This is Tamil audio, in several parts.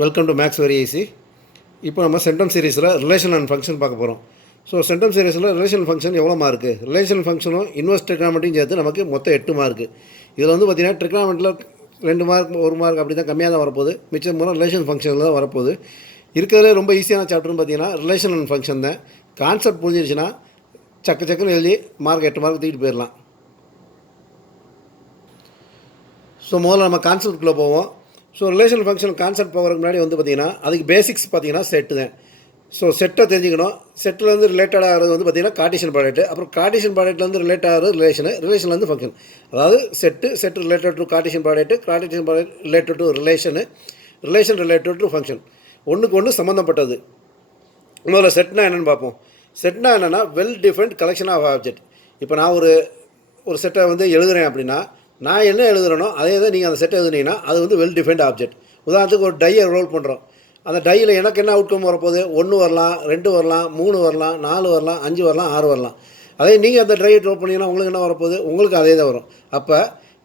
Welcome to maths very easy. இப்போ நம்ம சென்டம் சீரீஸில் ரிலேஷன் அண்ட் ஃபங்க்ஷன் பார்க்க போகிறோம். ஸோ சென்டம் சீரீஸில் ரிலேஷன் ஃபங்க்ஷன் எவ்வளோ மார்க்கு, ரிலேஷன் ஃபங்க்ஷனும் இன்வெர்ஸ் ட்ரிக்னாமெட்ரியும் சேர்த்து நமக்கு மொத்தம் 8 மார்க்கு. இதில் வந்து பார்த்திங்கன்னா ட்ரிக்னாமெட்ரியில் 2 மார்க் 1 மார்க் அப்படி தான் கம்மியாக தான் வரப்போகுது. மிச்சம் மூலம் ரிலேஷன் ஃபங்க்ஷனில் தான் வரப்போகுது. இருக்கிறதுலே ரொம்ப ஈஸியான சாப்டர்னு பார்த்தீங்கன்னா ரிலேஷன் அண்ட் ஃபங்க்ஷன் தான். கான்செப்ட் புரிஞ்சிருச்சுன்னா சக்குன்னு எழுதி மார்க் 8 மார்க் தூக்கிட்டு போயிடலாம். ஸோ முதல்ல நம்ம கான்செப்ட்குள்ளே போவோம். ஸோ ரிலேஷன் ஃபங்க்ஷன் கான்செப்ட் போகிறதுக்கு முன்னாடி வந்து பார்த்திங்கன்னா அதுக்கு பேசிக்ஸ் பார்த்திங்கன்னா செட்டு தான். ஸோ செட்டை தெரிஞ்சுக்கணும். செட்டிலேருந்து ரிலேட்டட் ஆகிறது வந்து பார்த்திங்கன்னா கார்ட்டீசியன் ப்ராடக்ட், அப்புறம் கார்ட்டீசியன் ப்ராடக்ட்லேருந்து ரிலேட் ஆகிறது ரிலேஷன்லேருந்து ஃபங்க்ஷன். அதாவது set related to Cartesian product, Cartesian product related to relation related to function. ஒன்றுக்கு ஒன்று சம்மந்தப்பட்டது. முதல்ல செட்னா என்னென்னு பார்ப்போம். செட்னா என்னென்னா well defined collection of object. இப்போ நான் ஒரு செட்டை வந்து எழுதுகிறேன் அப்படின்னா நான் என்ன எழுதுகிறேனோ அதே தான் நீங்கள் அந்த செட்டை எழுதுனீங்கன்னா அது வந்து வெல் டிஃபைன்ட் ஆப்ஜெக்ட். உதாரணத்துக்கு ஒரு டையை ரோல் பண்ணுறோம். அந்த டையில் எனக்கு என்ன அவுட்கம் வரப்போகுது, 1 வரலாம், 2 வரலாம், 3 வரலாம், 4 வரலாம், 5 வரலாம், 6 வரலாம். அதே நீங்கள் அந்த ட்ரையை ட்ரோ பண்ணிங்கன்னா உங்களுக்கு என்ன வரப்போகுது, உங்களுக்கு அதே தான் வரும். அப்போ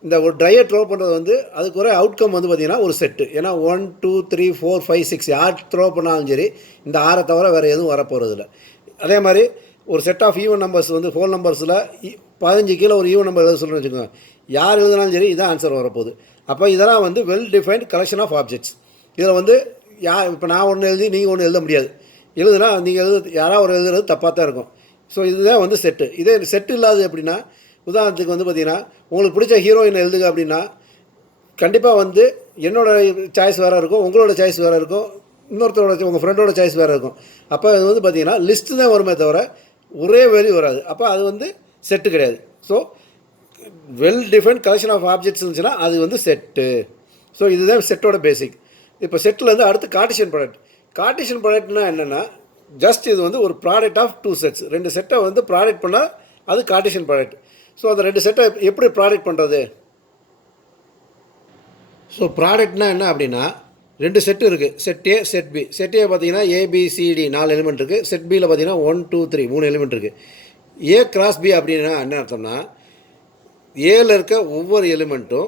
இந்த ஒரு ட்ரையை ட்ரோ பண்ணுறது வந்து அதுக்கு ஒரு அவுட்கம் வந்து பார்த்திங்கன்னா ஒரு செட்டு. ஏன்னா 1 2 3 4 5 6 யார் த்ரோ பண்ணாலும் சரி இந்த 6 தவிர வேறு எதுவும் வரப்போகிறது இல்லை. அதே மாதிரி ஒரு செட் ஆஃப் ஈவன் நம்பர்ஸ் வந்து ஹோல் நம்பர்ஸில் 15 கீழே ஒரு ஈவன் நம்பர் எழுத சொல்லுன்னு வச்சுக்கோங்க. யார் எழுதினாலும் சரி இதான் ஆன்சர் வரப்போகுது. அப்போ இதெல்லாம் வந்து well defined collection of objects. இதில் வந்து இப்போ நான் ஒன்று எழுதி நீங்கள் ஒன்று எழுத முடியாது. எழுதுனா நீங்கள் யாராவது ஒரு எழுதுறது தப்பாக தான் இருக்கும். ஸோ இதுதான் வந்து செட்டு. இதே செட்டு இல்லாது எப்படின்னா உதாரணத்துக்கு வந்து பார்த்திங்கன்னா உங்களுக்கு பிடிச்ச ஹீரோயின் எழுதுக அப்படின்னா கண்டிப்பாக வந்து என்னோடய சாய்ஸ் வேறு இருக்கும், உங்களோட சாய்ஸ் வேறு இருக்கும், இன்னொருத்தரோட உங்கள் ஃப்ரெண்டோட சாய்ஸ் வேறு இருக்கும். அப்போ அது வந்து பார்த்திங்கன்னா லிஸ்ட்டு தான் வருமே தவிர ஒரே வேல்யூ வராது. அப்போ அது வந்து செட்டு கிடையாது. So well defined collection of objects இருந்துச்சுன்னா அது வந்து செட்டு. ஸோ இதுதான் செட்டோட பேசிக். இப்போ செட்டிலேருந்து அடுத்து கார்ட்டீசியன் ப்ராடக்ட். கார்ட்டீசியன் ப்ராடக்ட்னா என்னென்னா ஜஸ்ட் இது வந்து ஒரு ப்ராடக்ட் ஆஃப் 2 செட்ஸ். 2 செட்டை வந்து ப்ராடக்ட் பண்ணால் அது கார்ட்டீசியன் ப்ராடக்ட். ஸோ அந்த 2 செட்டை எப்படி ப்ராடக்ட் பண்ணுறது? ஸோ ப்ராடக்ட்னா என்ன அப்படின்னா 2 செட்டு இருக்குது. Set A, set B. Set A பார்த்தீங்கன்னா ஏபிசிடி 4 எலிமெண்ட் இருக்குது. செட் பியில் பார்த்தீங்கன்னா 1 2 3 3 எலிமெண்ட் இருக்குது. ஏ கிராஸ் பி அப்படின்னா என்ன அர்த்தம்னா ஏல இருக்க ஒவ்வொரு எலிமெண்ட்டும்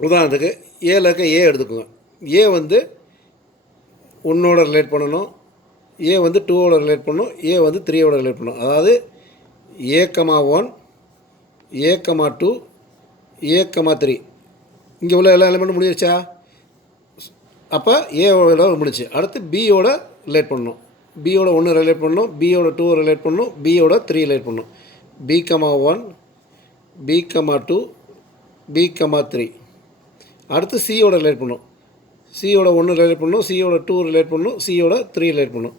உதாரணத்துக்கு ஏல இருக்க ஏ எடுத்துக்கோங்க. ஏ வந்து 1ஓட ரிலேட் பண்ணணும், ஏ வந்து 2ஓட ரிலேட் பண்ணணும், ஏ வந்து 3ஓட ரிலேட் பண்ணணும். அதாவது A,1 A,2 A,3 இங்கே உள்ள எல்லா எலிமெண்ட்டும் முடிஞ்சிருச்சா? அப்போ ஏவோட முடிச்சு. அடுத்து பியோட ரிலேட் பண்ணணும். பியோட 1 ரிலேட் பண்ணணும், பியோட 2 ரிலேட் பண்ணணும், பியோட 3 ரிலேட் பண்ணணும். B,1 B,2 B,3 அடுத்து சியோட ரிலேட் பண்ணும். சியோட 1 ரிலேட் பண்ணணும், சியோட 2 ரிலேட் பண்ணணும், சியோட 3 ரிலேட் பண்ணணும்.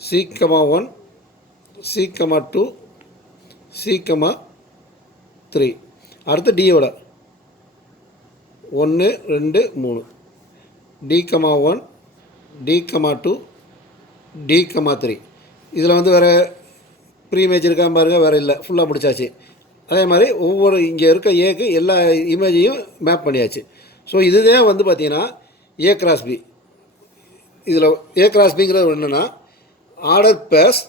C,1 C,2 C,3 அடுத்து டியோட 1 2 3 D,1 D,2 D,3 இதில் வந்து வேறு ப்ரீமேஜ் இருக்காமல் பாருங்கள், வேறு இல்லை, ஃபுல்லாக முடிச்சாச்சு. அதே மாதிரி ஒவ்வொரு இங்கே இருக்க ஏக்கு எல்லா இமேஜையும் மேப் பண்ணியாச்சு. ஸோ இதுதான் வந்து பார்த்திங்கன்னா ஏ கிராஸ் பி. இதில் ஏ கிராஸ் பிங்கிறது என்னென்னா order pairs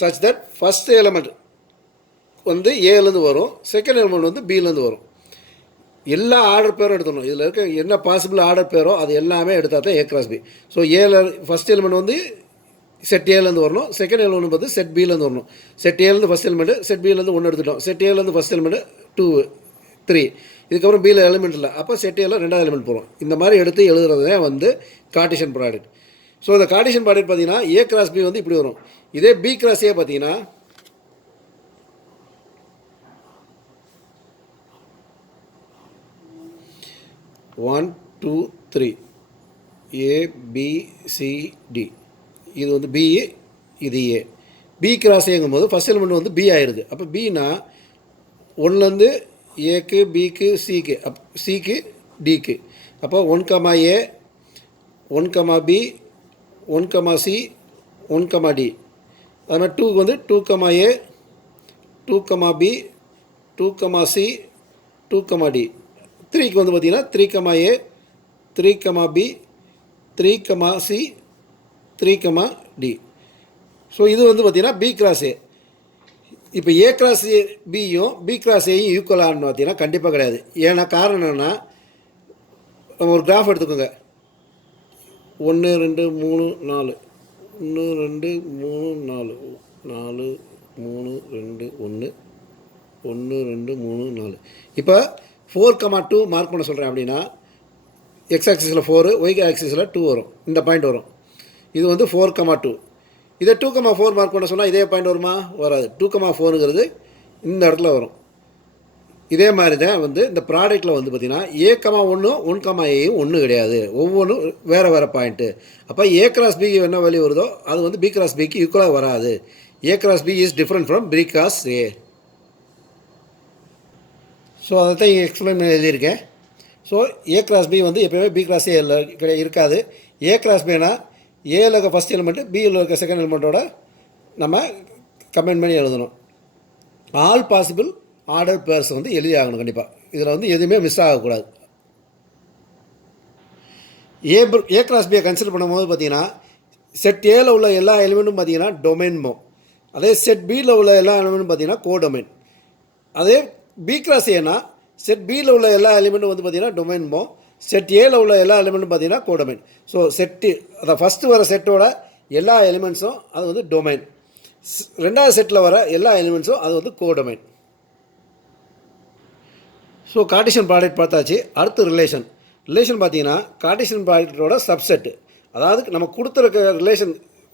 such that first element வந்து ஏலேருந்து வரும், செகண்ட் எலிமெண்ட் வந்து பிலேருந்து வரும். எல்லா ஆர்டர் பேரும் எடுத்துடணும். இதில் இருக்க என்ன பாசிபிள் ஆர்டர் பேரோ அது எல்லாமே எடுத்தால் தான் ஏ கிராஸ் பி. ஸோ ஏல ஃபஸ்ட் எலிமெண்ட் வந்து செட் ஏலேருந்து வரணும், செகண்ட் எலிமெண்ட் வந்து செட் பிலேருந்து வரணும். செட் ஏலேருந்து ஃபஸ்ட் எலிமெண்ட்டு, செட் பிலேருந்து 1 எடுத்துட்டோம். செட் ஏலேருந்து ஃபஸ்ட் எலிமெண்ட்டு 2 3 இதுக்கப்புறம் பியில் எலிமெண்ட் இல்லை. அப்போ செட் ஏல 2வது எலிமெண்ட் போகிறோம். இந்த மாதிரி எடுத்து எழுதுறது தான் வந்து கார்ட்டீசியன் ப்ராடக்ட். ஸோ இந்த கார்ட்டீசியன் ப்ராடக்ட் பார்த்தீங்கன்னா ஏ கிராஸ் பி வந்து இப்படி வரும். இதே பி கிராஸ் ஏ பார்த்தீங்கன்னா ஒன் டூ த்ரீ ஏபிசிடி இது வந்து பி, இது ஏ. பி கிராஸ் ஏங்கும் போது ஃபஸ்ட் எலிமெண்ட் வந்து பி ஆயிடுது. அப்போ பின்னா 1லேருந்து ஏக்கு பிக்கு சிக்கு, சிக்கு டிக்கு. அப்போ 1, ஏ 1, பி 1, சி 1, டி. அது மாதிரி 2க்கு வந்து 2, ஏ 2, பி 2, சி 2, டி. 3க்கு வந்து பார்த்திங்கன்னா 3, ஏ 3, பி 3, சி 3, டி. ஸோ இது வந்து பார்த்திங்கன்னா பி கிராஸ் ஏ. இப்போ ஏ கிராஸ் ஏ பியும் பி கிராஸ் ஏயும் ஈக்குவலானு பார்த்தீங்கன்னா கண்டிப்பாக கிடையாது. ஏன்னா காரணம் என்னென்னா நம்ம ஒரு கிராஃப் எடுத்துக்கோங்க. 1 2 3 4 1 2 3 4 4 3 2 1 1 2 3 4. இப்போ 4,2 மார்க் பண்ண சொல்கிறேன் அப்படின்னா எக்ஸ் ஆக்சிஸில் 4, ஒய் ஆக்சிஸில் 2 வரும். இந்த பாயிண்ட் வரும். இது வந்து 4,2. இதை 2,4 மார்க் பண்ண சொன்னால் இதே பாயிண்ட் வருமா? வராது. 2,4ங்கிறது இந்த இடத்துல வரும். இதே மாதிரி தான் வந்து இந்த ப்ராடக்ட்டில் வந்து பார்த்திங்கன்னா A,1 1,A ஒன்றும் கிடையாது. ஒவ்வொன்றும் வேறு வேறு பாயிண்ட்டு. அப்போ A கிராஸ் பிக்கு என்ன வேல்யூ வருதோ அது வந்து B கிராஸ் பிக்கு ஈக்குவலாக வராது. A cross B is different from B cross A. So அதை தான் இங்கே எக்ஸ்பிளைன் பண்ணி எழுதியிருக்கேன். ஸோ A கிராஸ் B வந்து எப்போயுமே B கிராஸ் A இருக்காது. A கிராஸ் Bனா ஏல இருக்க ஃபஸ்ட் எலிமெண்ட்டு பியில் இருக்க செகண்ட் எலிமெண்ட்டோட நம்ம கம்பைன் பண்ணி எழுதணும். ஆல் பாசிபிள் ஆர்டர் பேர்ஸ் வந்து எழுதி ஆகணும் கண்டிப்பாக. இதில் வந்து எதுவுமே மிஸ் ஆகக்கூடாது. ஏ கிராஸ் பியை கன்சிடர் பண்ணும்போது பார்த்தீங்கன்னா செட் ஏல உள்ள எல்லா எலிமெண்ட்டும் பார்த்தீங்கன்னா டொமைன்போ. அதே செட் பியில் உள்ள எல்லா எலிமெண்ட்டும் பார்த்தீங்கன்னா கோடொமைன். அதே பி கிராஸ் ஏனா செட் பியில் உள்ள எல்லா எலிமெண்ட்டும் வந்து பார்த்தீங்கன்னா டொமைன்போ. செட் ஏல உள்ள எல்லா எலிமெண்ட்டும் பார்த்தீங்கன்னா கோடொமைன். ஸோ செட்டு அதை ஃபஸ்ட்டு வர செட்டோட எல்லா எலிமெண்ட்ஸும் அது வந்து டொமைன். ரெண்டாவது செட்டில் வர எல்லா எலிமெண்ட்ஸும் அது வந்து கோடொமைன். ஸோ கார்ட்டீசியன் ப்ராடக்ட் பார்த்தாச்சு. அடுத்து ரிலேஷன் பார்த்தீங்கன்னா கார்ட்டீசியன் ப்ராடக்டோட சப்செட்டு. அதாவது நம்ம கொடுத்துருக்க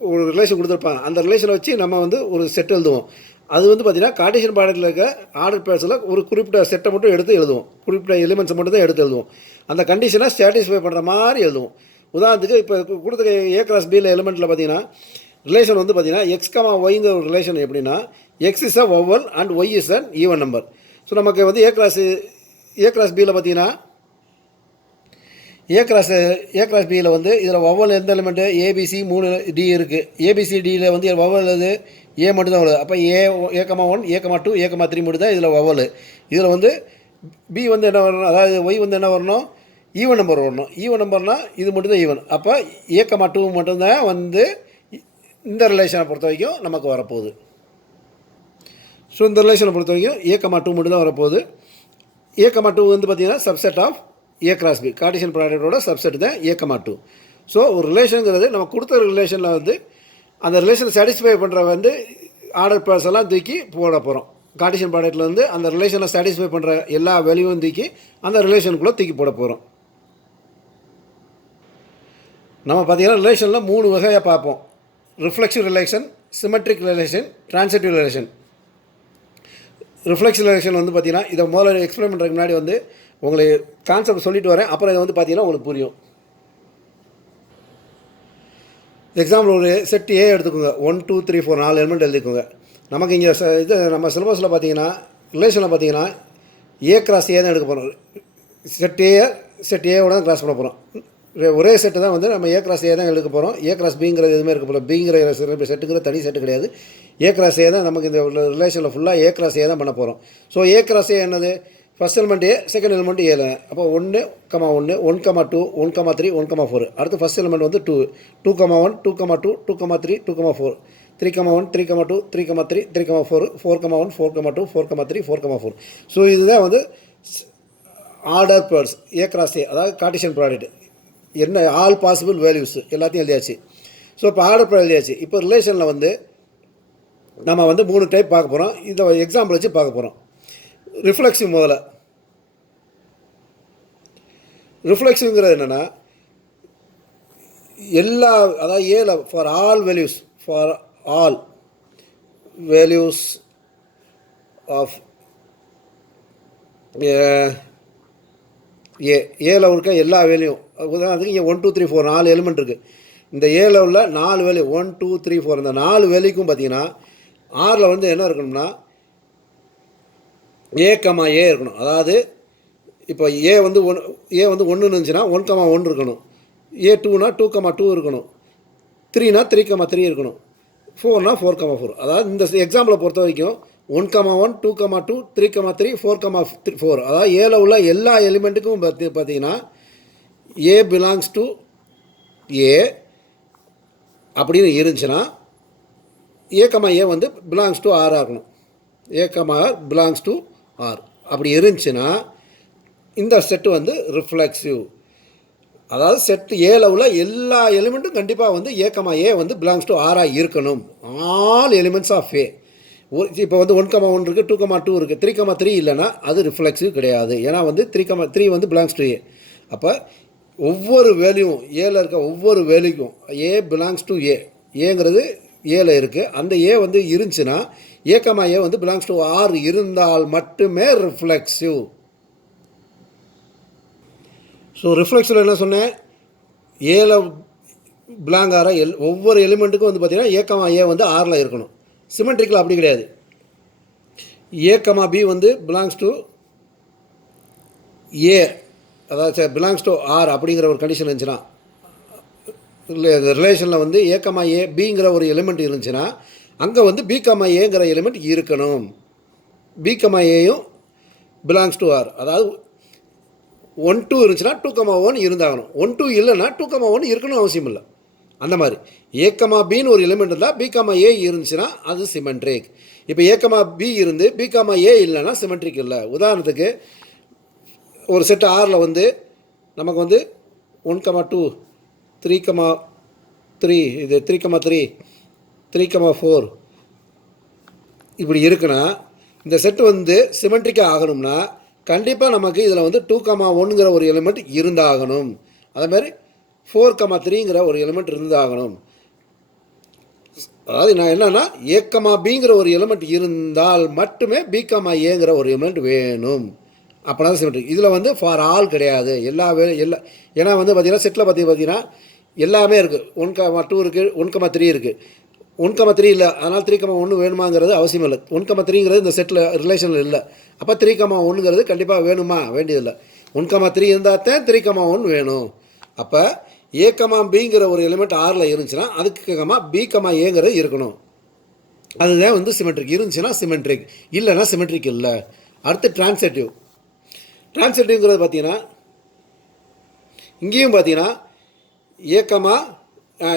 ஒரு ரிலேஷன் கொடுத்துருப்பாங்க. அந்த ரிலேஷனை வச்சு நம்ம வந்து ஒரு செட் எழுதுவோம். அது வந்து பார்த்திங்கன்னா கார்ட்டீசியன் ப்ராடக்ட்டில் இருக்க ஆர்டர் பேர்ஸில் ஒரு குறிப்பிட்ட செட்டை மட்டும் எடுத்து எழுதுவோம். குறிப்பிட்ட எலிமெண்ட்ஸை மட்டும் தான் எடுத்து எழுதுவோம். அந்த கண்டிஷனை சாட்டிஸ்ஃபை பண்ணுற மாதிரி எழுதுவோம். உதாரணத்துக்கு இப்போ கொடுத்த ஏ கிராஸ் பியில் எலிமெண்ட்டில் பார்த்தீங்கன்னா ரிலேஷன் வந்து பார்த்திங்கன்னா எக்ஸ்,ஒய்ங்கிற ஒரு ரிலேஷன் எப்படின்னா X is a vowel and Y is an even number. So நமக்கு வந்து ஏ கிராஸ் பியில் பார்த்தீங்கன்னா ஏ கிராஸ் பியில் வந்து இதில் வவல் எந்த எலிமெண்ட்டு ஏபிசி 3D இருக்குது. ஏபிசிடியில் வந்து வவல் அது ஏ மட்டும் தான் வருது. அப்போ A,1 A,2 A,3 மட்டும் தான் இதில் வவல். இதில் வந்து பி வந்து என்ன வரணும், அதாவது ஒய் வந்து என்ன வரணும், ஈவன் நம்பர் வரணும். ஈவன் நம்பர்னால் இது மட்டும் தான் ஈவன். அப்போ A,2 மட்டும்தான் வந்து இந்த ரிலேஷனை பொறுத்த வரைக்கும் நமக்கு வரப்போகுது. ஸோ இந்த ரிலேஷனை பொறுத்த வரைக்கும் A,2 மட்டும் தான் வரப்போகுது. A,2 வந்து பார்த்திங்கன்னா subset of A cross B. Cartesian ப்ராடக்டோட சப்செட் தான் A,2. ஸோ ஒரு ரிலேஷனுங்கிறது நம்ம கொடுத்த ரிலேஷனில் வந்து அந்த ரிலேஷனை சாட்டிஸ்ஃபை பண்ணுற வந்து ஆர்டர் பேர்ஸ் எல்லாம் தூக்கி போட போகிறோம். கார்ட்டீசியன் ப்ராடக்ட்டில் வந்து அந்த ரிலேஷனை சாட்டிஸ்ஃபை பண்ணுற எல்லா வேல்யூவும் தூக்கி அந்த ரிலேஷனுக்குள்ளே தூக்கி போட போகிறோம். நம்ம பார்த்திங்கன்னா ரிலேஷனில் 3 வகையாக பார்ப்போம். Reflexive relation, symmetric relation, transitive relation. Reflexive relation வந்து பார்த்திங்கன்னா இதை முதல்ல எக்ஸ்பிளைன் பண்ணுறதுக்கு முன்னாடி வந்து உங்களுக்கு கான்செப்ட் சொல்லிட்டு வரேன். அப்புறம் இதை வந்து பார்த்திங்கன்னா உங்களுக்கு புரியும். எக்ஸாம்பிள் ஒரு செட் ஏ எடுத்துக்கோங்க. 1 2 3 4 4 எலிமெண்ட் எழுதிக்கோங்க. நமக்கு இங்கே இது நம்ம சிலபஸில் பார்த்தீங்கன்னா ரிலேஷனில் பார்த்தீங்கன்னா ஏ கிராஸ் ஏ தான் எடுக்க போகிறோம். செட் ஏவோட தான் கிராஸ் பண்ண போகிறோம். ஒரே செட்டு தான் வந்து நம்ம ஏ கிராஸ் ஏ தான் எடுக்க போகிறோம். ஏ கிராஸ் பிங்கிறது எதுவுமே இருக்க போகிறோம். பிங்கிற செட்டுங்கிற தனி செட்டு கிடையாது. ஏ கிராஸ் ஏ தான் நமக்கு இந்த ரிலேஷனில் ஃபுல்லாக ஏ கிராஸ் ஏ தான் பண்ண போகிறோம். ஸோ ஏ கிராஸ் ஏ என்னது, ஃபஸ்ட் எலிமெண்ட் ஏ, செகண்ட் எலிமெண்ட் ஏல. அப்போ 1,1 1,2 1,3 1,4. அடுத்து ஃபஸ்ட் எலிமெண்ட் வந்து 2 2,1 2,2 2,3 2,4 3,1 3,2 3,3 3,4 4,1 4,2 4,3 4,4. ஸோ இதுதான் வந்து ஆர்டர் பேர்ஸ் ஏ கிராஸ் ஏ, அதாவது கார்ட்டீசியன் ப்ராடக்ட். என்ன ஆல் பாசிபிள் வேல்யூஸ் எல்லாத்தையும் எழுதியாச்சு. ஸோ இப்போ ஆர்டர் பேர் எழுதியாச்சு. இப்போ ரிலேஷனில் வந்து நம்ம வந்து 3 டைப் பார்க்க போகிறோம். இதை எக்ஸாம்பிள் வச்சு பார்க்க போகிறோம். ரிஃப்ளெக்சிவ் முதல்ல. ரிஃப்ளெக்சிவ்ங்கிறது என்னென்னா எல்லா, அதாவது ஏல ஃபார் ஆல் வேல்யூஸ் ஆஃப் ஏல இருக்க எல்லா வேல்யூம். உதாரணத்துக்கு இங்கே 1 2 3 4 4 எலிமெண்ட் இருக்குது. இந்த ஏல உள்ள 4 வேல்யூ 1 2 3 4 இந்த 4 வேல்யூக்கும் பார்த்தீங்கன்னா ஆரில் வந்து என்ன இருக்கணும்னா A,A இருக்கணும். அதாவது இப்போ ஏ வந்து 1 இருந்துச்சுன்னா 1,1 இருக்கணும். A,2னா 2,2 இருக்கணும். 3னா 3,3 இருக்கணும். 4னா 4,4. அதாவது இந்த எக்ஸாம்பிளை பொறுத்த வரைக்கும் 1,1 2,2 3,3 4,4. அதாவது ஏல உள்ள எல்லா எலிமெண்ட்டுக்கும் பார்த்தீங்கன்னா A பிலாங்ஸ் டு ஏ அப்படின்னு இருந்துச்சுன்னா A,A வந்து பிலாங்ஸ் டு ஆர் ஆகணும். A,R பிலாங்ஸ் டு ஆர் அப்படி இருந்துச்சுன்னா இந்த செட்டு வந்து ரிஃப்ளெக்சிவ். அதாவது செட் ஏல உள்ள எல்லா எலிமெண்ட்டும் கண்டிப்பாக வந்து ஏ வந்து பிலாங்ஸ் டு ஆராக இருக்கணும். ஆல் எலிமெண்ட்ஸ் ஆஃப் ஏ. இப்போ வந்து 1,1 இருக்குது, 2,2 இருக்குது, 3,3 இல்லைன்னா அது ரிஃப்ளெக்ஸிவ் கிடையாது. ஏன்னா வந்து 3,3 வந்து பிலாங்ஸ் டு ஏ. அப்போ ஒவ்வொரு வேல்யூவும் ஏல இருக்க ஒவ்வொரு வேல்யூக்கும் ஏ பிலாங்ஸ் டு ஏங்கிறது ஏல இருக்குது. அந்த ஏ வந்து இருந்துச்சுன்னா ஏ வந்து பிலாங்ஸ் டு ஆர் இருந்தால் மட்டுமே ரிஃப்ளெக்ஸிவ். ஸோ ரிஃப்ளெக்ஸில் என்ன சொன்னேன், ஏல பிலாங் ஆகிற ஒவ்வொரு எலிமெண்ட்டுக்கும் வந்து பார்த்திங்கன்னா ஏ வந்து ஆரில் இருக்கணும். சிமெட்ரிக்கில் அப்படி கிடையாது. பி வந்து பிலாங்ஸ் டு ஏ, அதாவது பிலாங்ஸ் டு ஆர் அப்படிங்கிற ஒரு கண்டிஷன் இருந்துச்சுன்னா, இல்லை இந்த ரிலேஷனில் வந்து ஏ பிங்கிற ஒரு எலிமெண்ட் இருந்துச்சுன்னா அங்கே வந்து ஏங்கிற எலிமெண்ட் இருக்கணும். ஏயும் பிலாங்ஸ் டு ஆர். அதாவது 1,2 இருந்துச்சுன்னா 2,1 இருந்தாகணும். 1,2 இல்லைன்னா 2,1 இருக்கணும் அவசியம் இல்லை. அந்த மாதிரி பின்னு ஒரு எலிமெண்ட் இருந்தால் ஏ இருந்துச்சுன்னா அது சிமெட்ரிக். இப்போ பி இருந்து ஏ இல்லைன்னா சிமெட்ரிக் இல்லை. உதாரணத்துக்கு ஒரு செட் ஆரில் வந்து நமக்கு வந்து 1,2 3,3 இது 3,3 3,4 இப்படி இருக்குன்னா இந்த செட்டு வந்து சிமெட்ரிக்காக ஆகணும்னா கண்டிப்பாக நமக்கு இதில் வந்து 2,1ங்கிற ஒரு எலிமெண்ட் இருந்தாகணும். அதேமாதிரி 4,3ங்கிற ஒரு எலிமெண்ட் இருந்தாகணும். அதாவது நான் என்னன்னா பிங்கிற ஒரு எலிமெண்ட் இருந்தால் மட்டுமே ஏங்கிற ஒரு எலிமெண்ட் வேணும். அப்போனா சிமெட்ரிக். இதில் வந்து ஃபார் ஆல் கிடையாது. எல்லா ஏன்னா வந்து பார்த்திங்கன்னா செட்டில் பார்த்தீங்கன்னா எல்லாமே இருக்குது. 1,2 இருக்குது, 1,3 இருக்குது. 1,3 இல்லை, அதனால் 3,1 வேணுமாங்கிறது அவசியம் இல்லை. 1,3ங்கிறது இந்த செட்டில் ரிலேஷனில் இல்லை. அப்போ 3,1ங்கிறது கண்டிப்பாக வேணுமா, வேண்டியதில்லை. 1,3 இருந்தால் தான் 3,1 வேணும். அப்போ பிங்கிற ஒரு எலிமெண்ட் ஆரில் இருந்துச்சுன்னா அதுக்கு ஏங்கிறது இருக்கணும். அதுதான் வந்து சிமெட்ரிக். இருந்துச்சுன்னா சிமெட்ரிக், இல்லைன்னா சிமெட்ரிக் இல்லை. அடுத்து டிரான்சிட்டிவ். டிரான்சிட்டிவ்ங்கிறது பார்த்தீங்கன்னா இங்கேயும் பார்த்தீங்கன்னா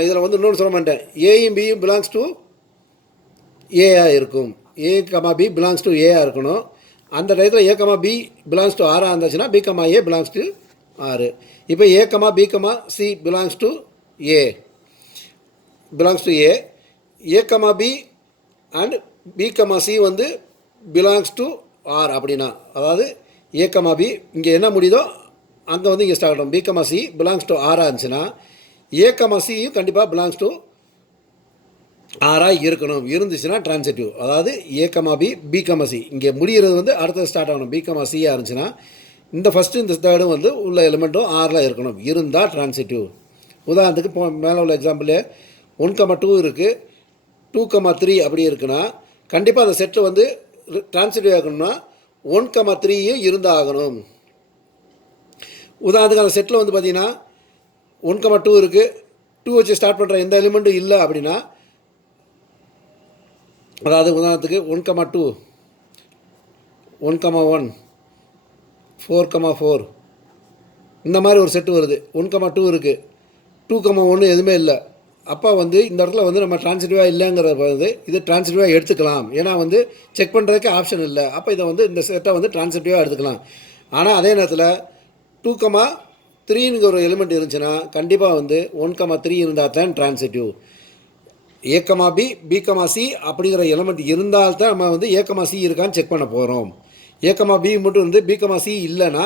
இதில் வந்து இன்னொன்று சொல்ல மாட்டேன், ஏயும் பியும் பிலாங்ஸ் டு ஏஆ இருக்கும். பி பிலாங்ஸ் டு ஏஆ இருக்கணும். அந்த டயத்தில் பி பிலாங்ஸ் டு ஆராக இருந்துச்சுன்னா ஏ பிலாங்ஸ் டு ஆறு. இப்போ B C belongs to A B and B C வந்து பிலாங்ஸ் டு ஆர் அப்படின்னா, அதாவது பி இங்கே என்ன முடியுதோ அங்கே வந்து இங்கே ஸ்டார்ட் ஆகும். சி பிலாங்ஸ் டு ஆராக இருந்துச்சுன்னா சியும் கண்டிப்பாக பிலாங்ஸ் டு ஆராக இருக்கணும். இருந்துச்சுன்னா டிரான்சிட்டிவ். அதாவது பி சி இங்கே முடிகிறது வந்து அடுத்தது ஸ்டார்ட் ஆகணும். சியாக இருந்துச்சுன்னா இந்த ஃபஸ்ட்டு இந்த தேர்டும் வந்து உள்ள எலிமெண்ட்டும் ஆரில் இருக்கணும். இருந்தால் டிரான்சிட்டிவ். உதாரணத்துக்கு மேலே உள்ள எக்ஸாம்பிள் 1,2 இருக்குது, 2,3 அப்படி இருக்குன்னா கண்டிப்பாக அந்த செட்டு வந்து டிரான்சிட்டிவ் ஆகணும்னா 1,3யும் இருந்தாகணும். உதாரணத்துக்கு அந்த செட்டில் வந்து பார்த்திங்கன்னா 1,2 இருக்குது, 2 வச்சு ஸ்டார்ட் பண்ணுற எந்த எலிமெண்ட்டும் இல்லை அப்படின்னா, அதாவது உதாரணத்துக்கு 1,2 1,1 4,4 இந்த மாதிரி ஒரு செட்டு வருது. 1,2 இருக்குது, 2,1 எதுவுமே இல்லை. அப்போ வந்து இந்த இடத்துல வந்து நம்ம டிரான்சிட்டிவாக இல்லைங்கிறத வந்து இது டிரான்சிட்டிவாக எடுத்துக்கலாம். ஏன்னா வந்து செக் பண்ணுறதுக்கு ஆப்ஷன் இல்லை. அப்போ இதை வந்து இந்த செட்டை வந்து டிரான்சிட்டிவாக எடுத்துக்கலாம். ஆனால் அதே நேரத்தில் 2,3ங்கிற ஒரு எலிமெண்ட் இருந்துச்சுன்னா கண்டிப்பாக வந்து 1,3 இருந்தால் தான் டிரான்சிட்டிவ். பி சி அப்படிங்கிற எலிமெண்ட் இருந்தால்தான் நம்ம வந்து சி இருக்கான்னு செக் பண்ண போகிறோம். பி மட்டும் இருந்து பி சி இல்லைன்னா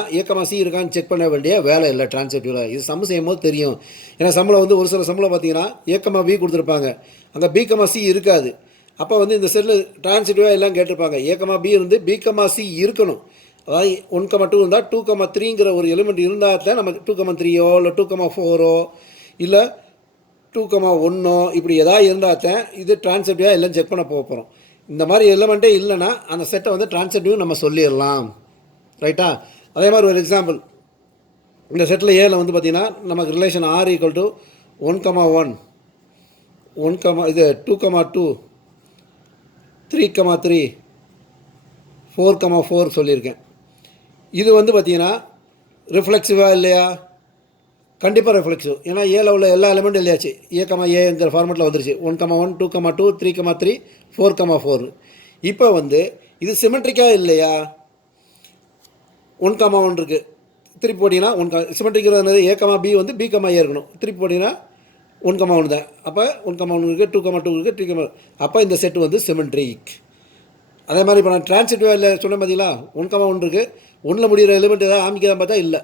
சி இருக்கான்னு செக் பண்ண வேண்டிய வேலை இல்லை டிரான்சிட்டிவில். இது சம் செய்யும் போது தெரியும். ஏன்னா சம்பளம் வந்து ஒரு சில சம்பளம் பார்த்தீங்கன்னா பி கொடுத்துருப்பாங்க, அங்கே பி சி இருக்காது. அப்போ வந்து இந்த செட்டில் டிரான்சிட்டிவாக எல்லாம் கேட்டிருப்பாங்க. பி இருந்து பி சி இருக்கணும். அதாவது 1,2 இருந்தால் 2,3ங்கிற ஒரு எலிமெண்ட் இருந்தால் தான் நம்ம 2,3யோ இல்லை 2,4ஓ இல்லை 2,1 இப்படி எதாவது இருந்தால் தான் இது டிரான்சிட்டிவாக எல்லாம் செக் பண்ண போகிறோம். இந்த மாதிரி எலிமெண்ட்டே இல்லைன்னா அந்த செட்டை வந்து டிரான்சிட்டிவ் நம்ம சொல்லிடலாம். ரைட்டா? அதே மாதிரி ஒரு எக்ஸாம்பிள், இந்த செட்டில் ஏல வந்து பார்த்திங்கன்னா நமக்கு ரிலேஷன் ஆர் ஈக்குவல் டு 1,1 இது 2,2 3,3 4,4 சொல்லியிருக்கேன். இது வந்து பார்த்திங்கன்னா ரிஃப்ளெக்சிவாக இல்லையா? கண்டிப்பாக ரிஃப்ளெக்சிவ். ஏன்னா ஏல உள்ள எல்லா எலிமெண்ட்டும் இல்லையாச்சு. ஏங்கிற ஃபார்மெட்டில் வந்துருச்சு. 1,1 2,2 3,3 4,4. இப்போ வந்து இது சிமெட்ரிக்காக இல்லையா? 1,1 இருக்குது, திருப்பி போட்டிங்கன்னா சிமெட்ரிக்கிறது ஏ கமா பி வந்து பி கமா ஏ இருக்கணும். திருப்பி போட்டிங்கன்னா 1,1 தான். அப்போ 1,1 இருக்குது, 2,2 இருக்குது, 3, அப்போ இந்த செட்டு வந்து சிமெட்ரிக். அதே மாதிரி இப்போ நான் டிரான்சிட்டிவாக இல்லை சொன்ன பார்த்தீங்களா, 1,1 இருக்குது, 1ல் முடிகிற எலிமெண்ட் ஏதாவது ஆமிக்கிறதா பார்த்தா இல்லை.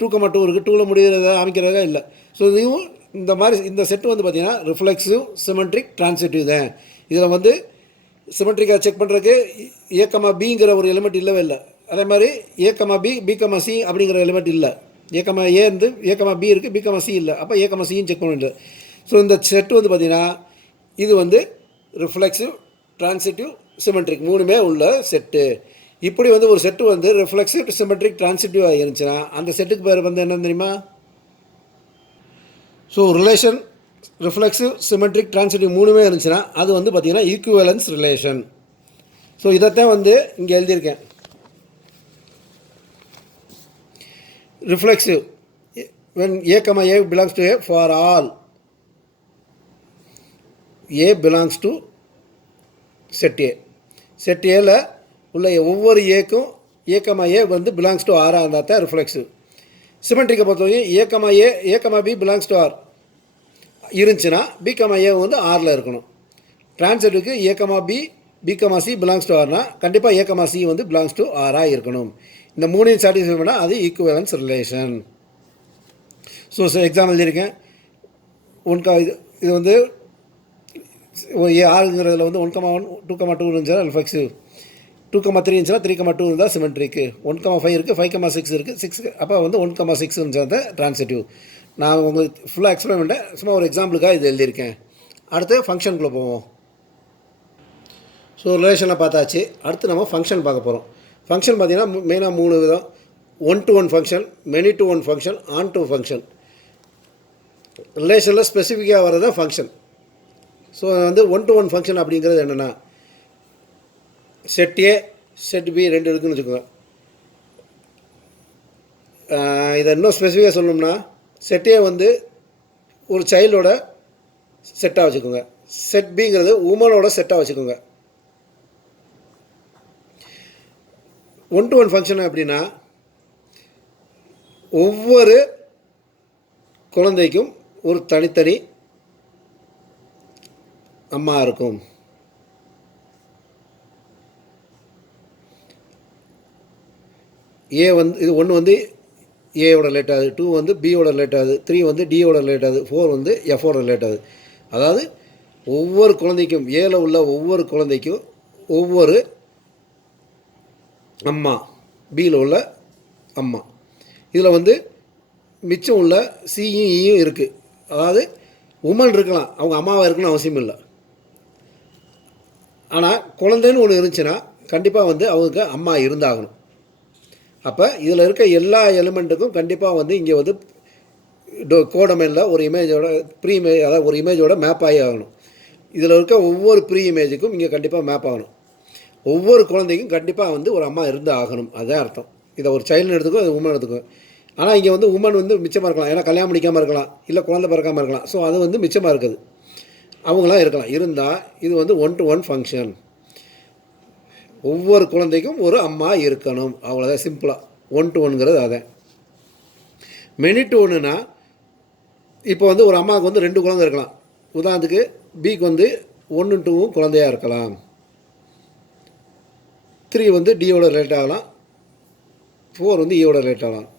2,2 இருக்குது, 2ல் முடிகிறதா ஆமிக்கிறதா இல்லை. ஸோ இதையும் இந்த மாதிரி இந்த செட்டு வந்து பார்த்திங்கன்னா ரிஃப்ளெக்ஸிவ், சிமெட்ரிக், டிரான்சிட்டிவ் தான். இதில் வந்து சிமெட்ரிக்காக செக் பண்ணுறதுக்கு ஏ கமா பிங்கிற ஒரு எலிமெண்ட் இல்லவே இல்லை. அதே மாதிரி A comma B, B comma C அப்படிங்கிற எலிமெண்ட் இல்லை. ஏ கமா ஏ இருந்து ஏ கமா பி இருக்குது, பி கமா சி இல்லை. அப்போ ஏ கமா சியும் செக் பண்ண வேண்டியது. ஸோ இந்த செட்டு வந்து பார்த்திங்கன்னா இது வந்து ரிஃப்ளெக்ஸிவ், டிரான்சிட்டிவ், சிமெட்ரிக் 3மே உள்ள செட்டு. இப்படி வந்து ஒரு செட்டு வந்து ரிஃப்ளெக்ஸிவ், சிமெட்ரிக், டிரான்சிட்டிவாக இருந்துச்சுன்னா அந்த செட்டுக்கு பேர் வந்து என்ன தெரியுமா? So relation reflexive, symmetric, transitive 3மே இருந்துச்சுன்னா அது வந்து பார்த்திங்கன்னா ஈக்குவலன்ஸ் ரிலேஷன். ஸோ இதைத்தான் வந்து இங்கே எழுதியிருக்கேன். Reflexive when a comma a belongs to a for all a belongs to set a. Set ஏல உள்ள ஒவ்வொரு ஏக்கும் ஏ கமா ஏ வந்து பிலாங்ஸ் டு ஆராக இருந்தால் தான் ரிஃப்ளெக்ஸிவ். சிமெட்ரிக்கை பொறுத்தவரைக்கும் A comma B belongs to R இருந்துச்சுன்னா பி கமா ஏ வந்து ஆரில் இருக்கணும். டிரான்சிட்டிவ்க்கு A comma B, B comma C belongs to ஆர்னா கண்டிப்பாக ஏ கமா சி வந்து பிலாங்ஸ் டு ஆராக இருக்கணும். இந்த 3ஐயும் சாட்டிஸ்ஃபை பண்ணால் அது ஈக்குவலன்ஸ் ரிலேஷன். ஸோ எக்ஸாம்பிள் எழுதியிருக்கேன். இது வந்து ஆறுங்கிறதுல வந்து 1,1, 2,2 இருந்துச்சுன்னா ரிஃப்ளெக்ஸிவ், 2,3 இருந்துச்சுன்னா 3,2 இருந்தால் சிமெட்ரிக்கு, 1,5 இருக்குது, 5,6 இருக்குது, 6 அப்போ வந்து 1,6 இருந்துச்சா டிரான்சிட்டிவ். நான் உங்களுக்கு ஃபுல்லாக எக்ஸ்பிளைன் பண்ணிட்டேன், சும்மா ஒரு எக்ஸாம்பிளுக்காக இது எழுதியிருக்கேன். அடுத்து ஃபங்க்ஷனுக்குள்ளே போவோம். ஸோ ரிலேஷனை பார்த்தாச்சு. அடுத்து நம்ம ஃபங்க்ஷன் பார்க்க போகிறோம். ஃபங்க்ஷன் பார்த்திங்கன்னா மெயினாக 3 விதம். 1-to-1 ஃபங்க்ஷன், மெனி-to-1 ஃபங்க்ஷன், ஆன்-to ஃபங்க்ஷன். ரிலேஷனில் ஸ்பெசிஃபிக்காக வர்றது தான் ஃபங்க்ஷன். ஸோ வந்து 1-to-1 ஃபங்க்ஷன் அப்படிங்கிறது என்னென்னா, செட் ஏ, செட் பி 2 இருக்குதுன்னு வச்சுக்கோங்க. இதை இன்னும் ஸ்பெசிஃபிக்காக சொல்லணும்னா, செட் ஏ வந்து ஒரு சைல்டோட செட்டாக வச்சுக்கோங்க, செட் பிங்கிறது உமனோட செட்டாக வச்சுக்கோங்க. 1-to-1 ஃபங்க்ஷன் அப்படின்னா ஒவ்வொரு குழந்தைக்கும் ஒரு தனித்தனி அம்மா இருக்கும். ஏ வந்து இது 1 வந்து ஏயோட ரிலேட் ஆகுது, 2 வந்து பியோட ரிலேட் ஆகுது, 3 வந்து டியோட ரிலேட் ஆகுது, 4 வந்து எஃபோட ரிலேட் ஆகுது. அதாவது ஒவ்வொரு குழந்தைக்கும் ஏல உள்ள ஒவ்வொரு குழந்தைக்கும் ஒவ்வொரு அம்மா, பியில் உள்ள அம்மா. இதில் வந்து மிச்சம் உள்ள சியும் ஈயும் இருக்குது. அதாவது உமன் இருக்கலாம், அவங்க அம்மாவாக இருக்கணும்னு அவசியம் இல்லை. ஆனால் குழந்தைன்னு ஒன்று இருந்துச்சுன்னா கண்டிப்பாக வந்து அவங்களுக்கு அம்மா இருந்தாகணும். அப்போ இதில் இருக்க எல்லா எலிமெண்ட்டுக்கும் கண்டிப்பாக வந்து இங்கே வந்து கோடமைனில் ஒரு இமேஜோட ப்ரீ இமேஜ், அதாவது ஒரு இமேஜோட மேப் ஆகி ஆகணும். இதில் இருக்க ஒவ்வொரு ப்ரீ இமேஜுக்கும் இங்கே கண்டிப்பாக மேப் ஆகணும். ஒவ்வொரு குழந்தைக்கும் கண்டிப்பாக வந்து ஒரு அம்மா இருந்து ஆகணும், அதுதான் அர்த்தம். இதை ஒரு சைல்டுன்னு எடுத்துக்கும், அது உமன் எடுத்துக்கும். ஆனால் இங்கே வந்து உமன் வந்து மிச்சமாக இருக்கலாம், ஏன்னா கல்யாணம் முடிக்காமல் இருக்கலாம், இல்லை குழந்தை பிறக்காமல் இருக்கலாம். ஸோ அது வந்து மிச்சமாக இருக்குது, அவங்களாம் இருக்கலாம். இருந்தால் இது வந்து 1-to-1 ஃபங்க்ஷன். ஒவ்வொரு குழந்தைக்கும் ஒரு அம்மா இருக்கணும், அவ்வளோதான் சிம்பிளாக. 1-to-1ங்கிறது அதான். மெனி-to-1னா இப்போ வந்து ஒரு அம்மாவுக்கு வந்து 2 குழந்தை இருக்கலாம். உதாரணத்துக்கு பிக்கு வந்து 1-2 குழந்தையாக இருக்கலாம், 3 வந்து டியோட ரிலேட் ஆகலாம், 4 வந்து ஈயோட ரிலேட் ஆகலாம்.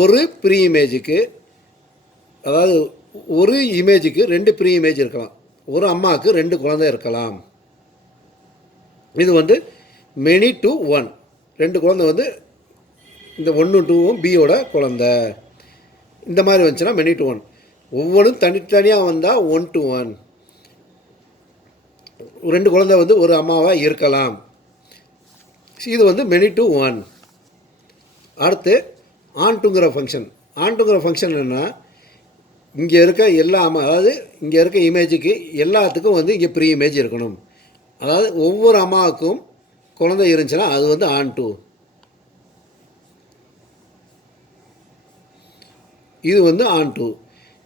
ஒரு ப்ரீ இமேஜுக்கு, அதாவது ஒரு இமேஜுக்கு 2 ப்ரீ இமேஜ் இருக்கலாம், ஒரு அம்மாவுக்கு 2 குழந்தை இருக்கலாம். இது வந்து மெனி-to-1. 2 குழந்தை வந்து இந்த 1-2வும் பியோட குழந்தை. இந்த மாதிரி வந்துச்சுன்னா மெனி-to-1. ஒவ்வொன்றும் தனித்தனியாக வந்தால் 1-to-1. 2 குழந்தை வந்து ஒரு அம்மாவாக இருக்கலாம். இது வந்து மெனி-to-1. அடுத்து ஆன்-டுங்கிற ஃபங்க்ஷன். ஆன்-டுங்கிற ஃபங்க்ஷன் என்னென்னா, இங்கே இருக்க எல்லா அம்மா, அதாவது இங்கே இருக்க இமேஜுக்கு எல்லாத்துக்கும் வந்து இங்கே ப்ரீ இமேஜ் இருக்கணும். அதாவது ஒவ்வொரு அம்மாவுக்கும் குழந்தை இருந்துச்சுன்னா அது வந்து ஆன்-டு. இது வந்து ஆன்-டு.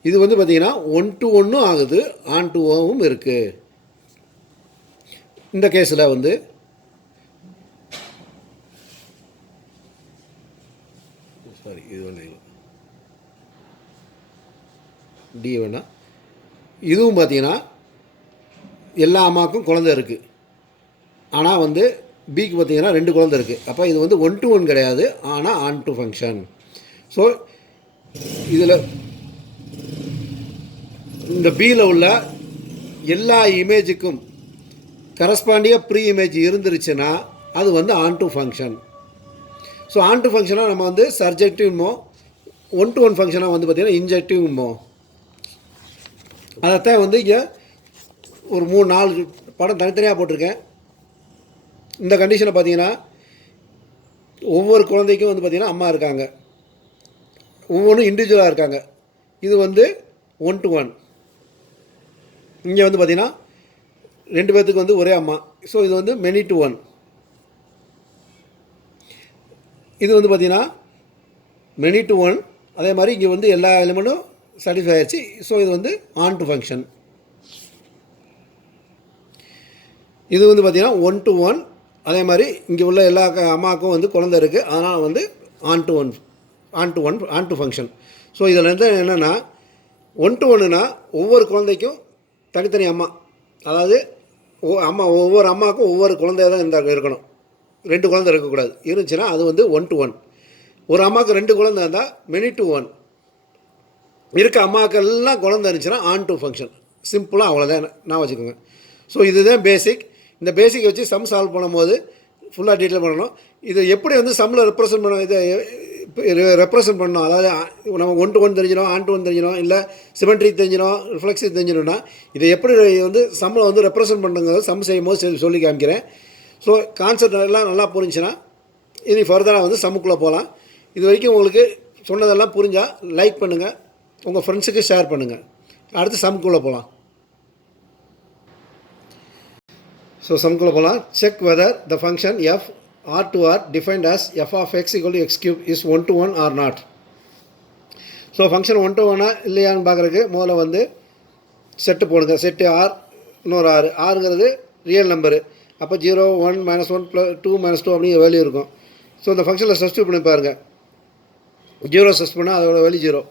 இது வந்து பார்த்திங்கன்னா 1-to-1 ஆகுது, ஆன்-டுவும் இருக்குது. இந்த கேஸில் வந்து டி வேணா. இதுவும் பார்த்தீங்கன்னா எல்லா அம்மாவுக்கும் குழந்தை இருக்குது. ஆனால் வந்து பிக்கு பார்த்தீங்கன்னா 2 குழந்தை இருக்குது. அப்போ இது வந்து 1 to 1 கிடையாது, ஆனால் ஆன் டு ஃபங்க்ஷன். ஸோ இதில் இந்த பியில் உள்ள எல்லா இமேஜுக்கும் கரஸ்பாண்டியாக ப்ரீ இமேஜ் இருந்துருச்சுன்னா அது வந்து on to function. So on to ஃபங்க்ஷனாக நம்ம வந்து சப்ஜெக்டிவ்மோ, 1 to 1 ஃபங்க்ஷனாக வந்து பார்த்திங்கன்னா இன்ஜெக்டிவ்மோ. அதைத்தான் வந்து இங்கே ஒரு 3-4 படம் தனித்தனியாக போட்டிருக்கேன். இந்த கண்டிஷனை பார்த்தீங்கன்னா ஒவ்வொரு குழந்தைக்கும் வந்து பார்த்திங்கன்னா அம்மா இருக்காங்க, ஒவ்வொன்றும் இண்டிவிஜுவலாக இருக்காங்க. இது வந்து 1 to 1. இங்கே வந்து பார்த்திங்கன்னா 2 பேர்த்துக்கு வந்து ஒரே அம்மா. ஸோ இது வந்து மெனி டு 1. இது வந்து பார்த்திங்கன்னா மெனி டு 1. அதே மாதிரி இங்கே வந்து எல்லா எலிமெண்ட்டும் சாட்டிஸ்ஃபை ஆயிடுச்சு. ஸோ இது வந்து ஆன் டு ஃபங்க்ஷன். இது வந்து பார்த்திங்கன்னா 1 to 1. அதே மாதிரி இங்கே உள்ள எல்லா அம்மாவுக்கும் வந்து குழந்தை இருக்குது, அதனால் வந்து on to 1 on to function. So இதில் இருந்து என்னென்னா 1 to 1னா ஒவ்வொரு குழந்தைக்கும் தனித்தனி அம்மா, அதாவது ஒவ்வொரு அம்மாவுக்கும் ஒவ்வொரு குழந்தைய தான் இருக்கணும். 2 குழந்தை இருக்கக்கூடாது. இருந்துச்சுன்னா அது வந்து 1 to 1. ஒரு அம்மாவுக்கு 2 குழந்தை இருந்தால் மெனி டு 1. இருக்க அம்மாவுக்கெல்லாம் குழந்தை இருந்துச்சுன்னா ஆன் டு ஃபங்க்ஷன். சிம்பிளாக அவ்வளோதான் நான் வச்சுக்கோங்க. ஸோ இதுதான் பேசிக். இந்த பேசிக் வச்சு சம் சால்வ் பண்ணும்போது ஃபுல்லாக டீட்டெயில் பண்ணணும். இது எப்படி வந்து சம்மில் ரெப்ரசன்ட் பண்ணணும், இதை ரெப்ரசன்ட் பண்ணணும். அதாவது நம்ம 1 to 1 தெரிஞ்சிடும், ஆன் டு 1 தெரிஞ்சிடும், இல்லை சிமெட்ரி தெரிஞ்சிடும், ரிஃப்ளெக்ஸிவ் தெரிஞ்சிடும்னா இதை எப்படி வந்து சம்மில் வந்து ரெப்ரசன்ட் பண்ணுங்கிறது சம் செய்யும் போது சொல்லி காமிக்கிறேன். ஸோ கான்செப்ட் எல்லாம் நல்லா புரிஞ்சுன்னா இனி ஃபர்தராக வந்து சம்முக்குள்ளே போகலாம். இது வரைக்கும் உங்களுக்கு சொன்னதெல்லாம் புரிஞ்சால் லைக் பண்ணுங்கள், உங்கள் ஃப்ரெண்ட்ஸுக்கு ஷேர் பண்ணுங்கள். அடுத்து சம்முக்குள்ளே போகலாம். ஸோ சம்குள்ளே போகலாம். Check whether the function F R to R defined as F of X equal to X cube is 1 to 1 or not. So function 1 to 1 இல்லையான்னு பார்க்குறதுக்கு முதல்ல வந்து செட்டு போடுங்க. செட்டு ஆர், இன்னொரு ஆறுங்கிறது ரியல் நம்பரு. அப்போ 0, 1, -1, +2, -2 அப்படிங்கிற வேல்யூ இருக்கும். ஸோ இந்த ஃபங்க்ஷனில் சப்ஸ்டியூட் பண்ணி பாருங்கள். 0 சப்ஸ்டியூட் பண்ணால் அதோட வேல்யூ 0.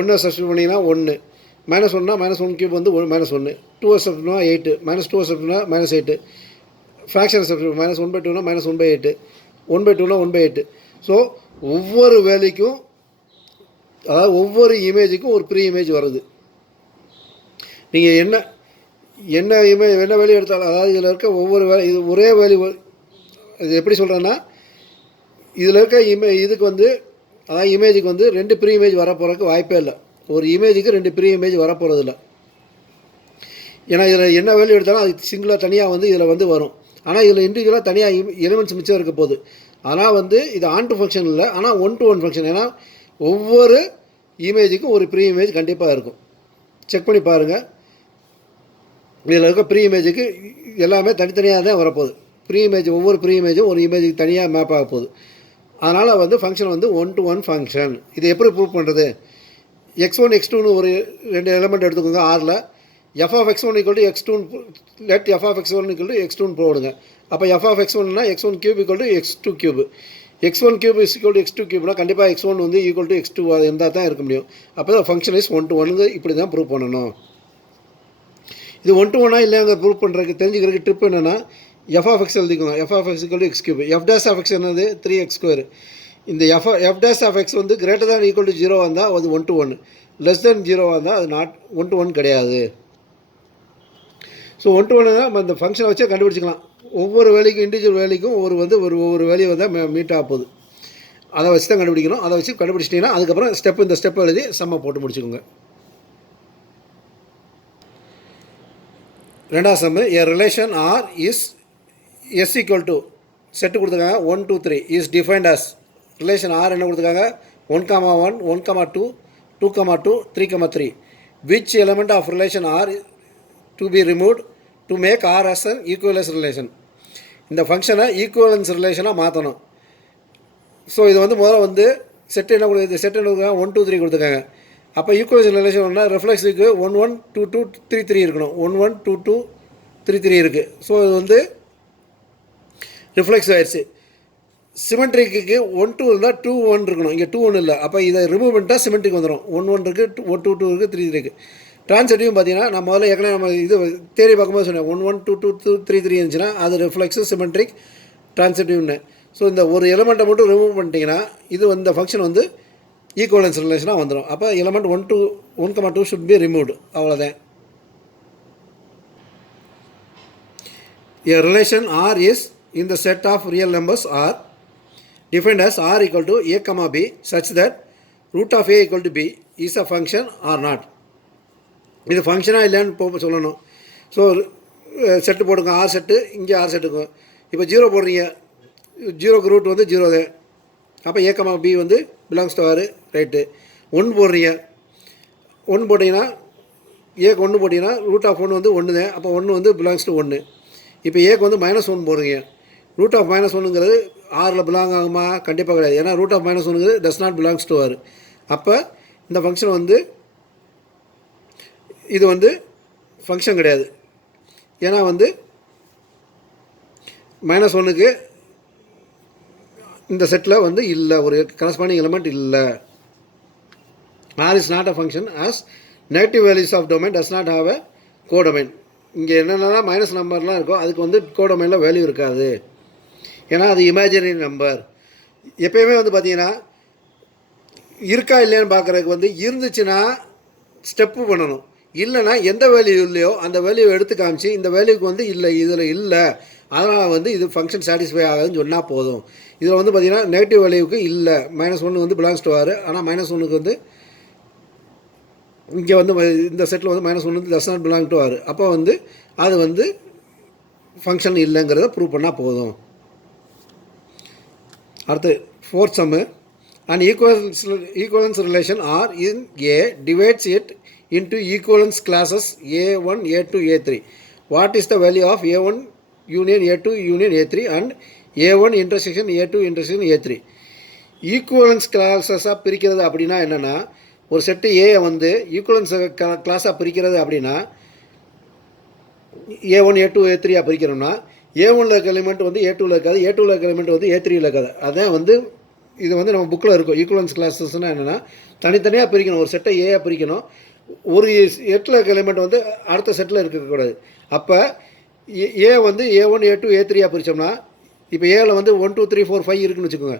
1 சப்ஸ்டியூட் பண்ணிங்கன்னா 1, -1னா -1 கியூப் வந்து -1, 2 சப்ஸ்டியூட்னா 8, -2 சப்ஸ்டியூட்னா -8, ஃப்ராக்ஷன் சப்ஸ்டியூட் -1/2னா -1/8, 1/2னா 1/8. ஸோ ஒவ்வொரு வேல்யூக்கும், அதாவது ஒவ்வொரு இமேஜுக்கும் ஒரு ப்ரீ இமேஜ் வருது. நீங்கள் என்ன வேல்யூ எடுத்தாலும், அதாவது இதில் இருக்க ஒவ்வொரு வேல்யூ, இது ஒரே வேல்யூ. இது எப்படி சொல்கிறேன்னா, இதில் இருக்க இதுக்கு வந்து, அதாவது இமேஜுக்கு வந்து 2 ப்ரீ இமேஜ் வரப்போகிறதுக்கு வாய்ப்பே இல்லை. ஒரு இமேஜுக்கு 2 ப்ரீ இமேஜ் வரப்போகிறது இல்லை. ஏன்னா இதில் என்ன வேல்யூ எடுத்தாலும் அது சிங்கிளாக தனியாக வந்து இதில் வந்து வரும். ஆனால் இதில் இண்டிவிஜுவலாக தனியாக எலிமெண்ட்ஸ் மிச்சம் இருக்க போகுது. ஆனால் வந்து இது ஆன் டு ஃபங்க்ஷன் இல்லை, ஆனால் 1 to 1 ஃபங்க்ஷன். ஏன்னா ஒவ்வொரு இமேஜுக்கும் ஒரு ப்ரீ இமேஜ் கண்டிப்பாக இருக்கும். செக் பண்ணி பாருங்கள். இதில் இருக்க ப்ரீ இமேஜுக்கு எல்லாமே தனித்தனியாக தான் வரப்போகுது. ஒவ்வொரு ப்ரீ இமேஜும் ஒரு இமேஜுக்கு தனியாக மேப் ஆக போகுது. அதனால் வந்து ஃபங்க்ஷன் வந்து 1 to 1 ஃபங்க்ஷன். இது எப்படி ப்ரூவ் பண்ணுறது? x1 x2ன்னு ஒரு 2 எலிமெண்ட் எடுத்துக்கோங்க. ஆரில் f of x1 equal to x2, let f of x1 equal to x2 போடுங்க. அப்போ f of x1னா x1 cube equal to x2 cube. x1 cube is equal to x2 கியூப்னா கண்டிப்பாக x1 வந்து ஈக்குவல் டு x2 இருந்தால் தான் இருக்க முடியும். அப்போ தான் ஃபங்க்ஷன் இஸ் 1 to 1 இப்படி தான் ப்ரூவ் பண்ணணும். இது 1 to 1 இல்லைங்க ப்ரூவ் பண்ணுறதுக்கு தெரிஞ்சுக்கிறதுக்கு ட்ரிப் என்னென்னா, f of x எழுதிக்கோங்க. f of x equal to x cube. f dash of x என்னது 3x². இந்த f dash of x வந்து கிரேட்டர் தேன் ஈக்குவல் டு 0 வந்தால் அது 1 to 1, லெஸ் தேன் 0 வந்தால் அது நாட் 1 to 1 கிடையாது. ஸோ 1 to 1 தான் நம்ம இந்த ஃபங்க்ஷனை வச்சே கண்டுபிடிச்சிக்கலாம். ஒவ்வொரு வேலைக்கும் இண்டிவிஜுவல் வேலைக்கும் ஒவ்வொரு வேலையை வந்து மீட் ஆக போகுது. அதை வச்சு தான் கண்டுபிடிக்கணும். அதை வச்சு கண்டுபிடிச்சிட்டிங்கன்னா அதுக்கப்புறம் இந்த ஸ்டெப் எழுதி சம்மை போட்டு முடிச்சுக்கோங்க. ரெண்டாவது sum, A relation R is S equal to set கொடுத்துருக்காங்க 1, 2, 3 is defined as. Relation R என்ன கொடுத்துருக்காங்க? 1, 1, 2, 2, 3, which element of relation R to be removed to make R as an equivalence relation. இந்த ஃபங்க்ஷனை ஈக்குவலன்ஸ் ரிலேஷனாக மாற்றணும். ஸோ இது வந்து முதல்ல வந்து செட்டு என்ன கொடுக்குது? செட்டு என்ன கொடுக்குறாங்க? 1, 2, 3 கொடுத்துருக்காங்க. அப்போ ஈக்குவலன்ஸ் ரிலேஷன் ஒன்றா ரெஃப்ளெக்ஸுக்கு 1, 1, 2, 2, 3, 3 இருக்கணும். 1, 1, 2, 2, 3, 3 இருக்குது. ஸோ இது வந்து ரிஃப்ளெக்ஸ் ஆயிடுச்சு. சிமெட்ரிக்கு 1 2 இருந்தால் 2 1 இருக்கணும். இங்கே 2 1 இல்லை. அப்போ இதை ரிமூவ் பண்ணிட்டா சிமெட்ரிக் வந்துடும். 1 1 இருக்குது, 1 2 2 இருக்குது, 3 3 இருக்குது. ட்ரான்சிட்டிவும் பார்த்தீங்கன்னா நான் முதல்ல ஏற்கனவே நம்ம இது தேரி பார்க்கும்போது சொன்னேன் 1 1 2 2 3 3 இருந்துச்சுன்னா அது ரிஃப்ளெக்ஸு சிமெட்ரிக் ட்ரான்சிட்டிவ்னு. ஸோ இந்த ஒரு எலிமெண்ட்டை மட்டும் ரிமூவ் பண்ணிட்டீங்கன்னா இது இந்த ஃபங்க்ஷன் வந்து ஈக்குவலன்ஸ் ரிலேஷனாக வந்துடும். அப்போ எலிமெண்ட் 1 2 ஷுட் பி ரிமூவ்டு. அவ்வளோதான். A relation R is in the set of real numbers R defined as R equal to A comma B such that root of A equal to B is a function or not. இது ஃபங்க்ஷனாக இல்லைன்னு சொல்லணும். ஸோ செட்டு போடுங்க, ஆர் செட்டு, இங்கே ஆர் செட்டுக்கும். இப்போ 0 போடுறீங்க, 0க்கு ரூட் வந்து 0 தான். அப்போ ஏ கமா பி வந்து பிலாங்ஸ் டு ஆர், ரைட்டு. 1 போடுறீங்க, 1 போட்டிங்கன்னா ஏக்கு 1 போட்டிங்கன்னா ரூட் ஆஃப் 1 வந்து 1 தான். அப்போ 1 வந்து பிலாங்ஸ் டு 1. இப்போ ஏக்கு வந்து -1 போடுறீங்க. ரூட் ஆஃப் -1ங்கிறது ஆரில் பிலாங் ஆகுமா? கண்டிப்பாக கிடையாது. ஏன்னா ரூட் ஆஃப் -1ங்கிறது does not belongs to R. அப்போ இந்த ஃபங்க்ஷன் வந்து இது வந்து ஃபங்க்ஷன் கிடையாது. ஏன்னா வந்து -1க்கு இந்த செட்டில் வந்து இல்லை, ஒரு கரஸ்பாண்டிங் எலிமெண்ட் இல்லை. R is not a function as negative values of domain does not have a codomain. இங்கே என்னென்னா மைனஸ் நம்பர்லாம் இருக்கும், அதுக்கு வந்து கோடொமைனில் வேல்யூ இருக்காது. ஏன்னா அது இமேஜினரி நம்பர். எப்போயுமே வந்து பார்த்தீங்கன்னா இருக்கா இல்லையான்னு பார்க்குறதுக்கு வந்து இருந்துச்சுன்னா ஸ்டெப்பு பண்ணணும். இல்லைனா எந்த வேல்யூ இல்லையோ அந்த வேல்யூ எடுத்து காமிச்சு இந்த வேல்யூக்கு வந்து இல்லை, இதில் இல்லை, அதனால் வந்து இது ஃபங்க்ஷன் சாட்டிஸ்ஃபை ஆகாதுன்னு சொன்னால் போதும். இதில் வந்து பார்த்திங்கன்னா நெகட்டிவ் வேல்யூவுக்கு இல்லை, -1 வந்து பிலாங்ஸ் டு ஆர். ஆனால் -1க்கு வந்து இங்கே வந்து இந்த செட்டில் வந்து -1 வந்து does not belong to R. அப்போ வந்து அது வந்து ஃபங்க்ஷன் இல்லைங்கிறத ப்ரூவ் பண்ணால் போதும். அடுத்து 4th sum. An equivalence relation R in A divides it into equivalence classes A1, A2, A3. What is the value of A1 union A2 union A3 and A1 intersection A2 intersection A3? Equivalence கிளாஸஸாக பிரிக்கிறது அப்படின்னா என்னென்னா, ஒரு செட்டு ஏ வந்து ஈக்குவலன்ஸ் கிளாஸாக பிரிக்கிறது அப்படின்னா A1 A2 A3 பிரிக்கிறோம்னா A1ல் இருக்க எலிமெண்ட் வந்து A2ல் இருக்காது, A2ல் இருக்க எலிமெண்ட் வந்து A3ல் இருக்காது. அதான் வந்து இது வந்து நம்ம புக்கில் இருக்கும். ஈக்குவலன்ஸ் கிளாஸஸ்னால் என்னென்னா தனித்தனியாக பிரிக்கணும். ஒரு செட்டை ஏயாக பிரிக்கணும். ஒரு செட்டில் இருக்க எலிமெண்ட் வந்து அடுத்த செட்டில் இருக்கக்கூடாது. அப்போ ஏ வந்து A1 A2 A3 பிரித்தோம்னா இப்போ ஏவில் வந்து 1 2 3 4 5 இருக்குன்னு வச்சுக்கோங்க.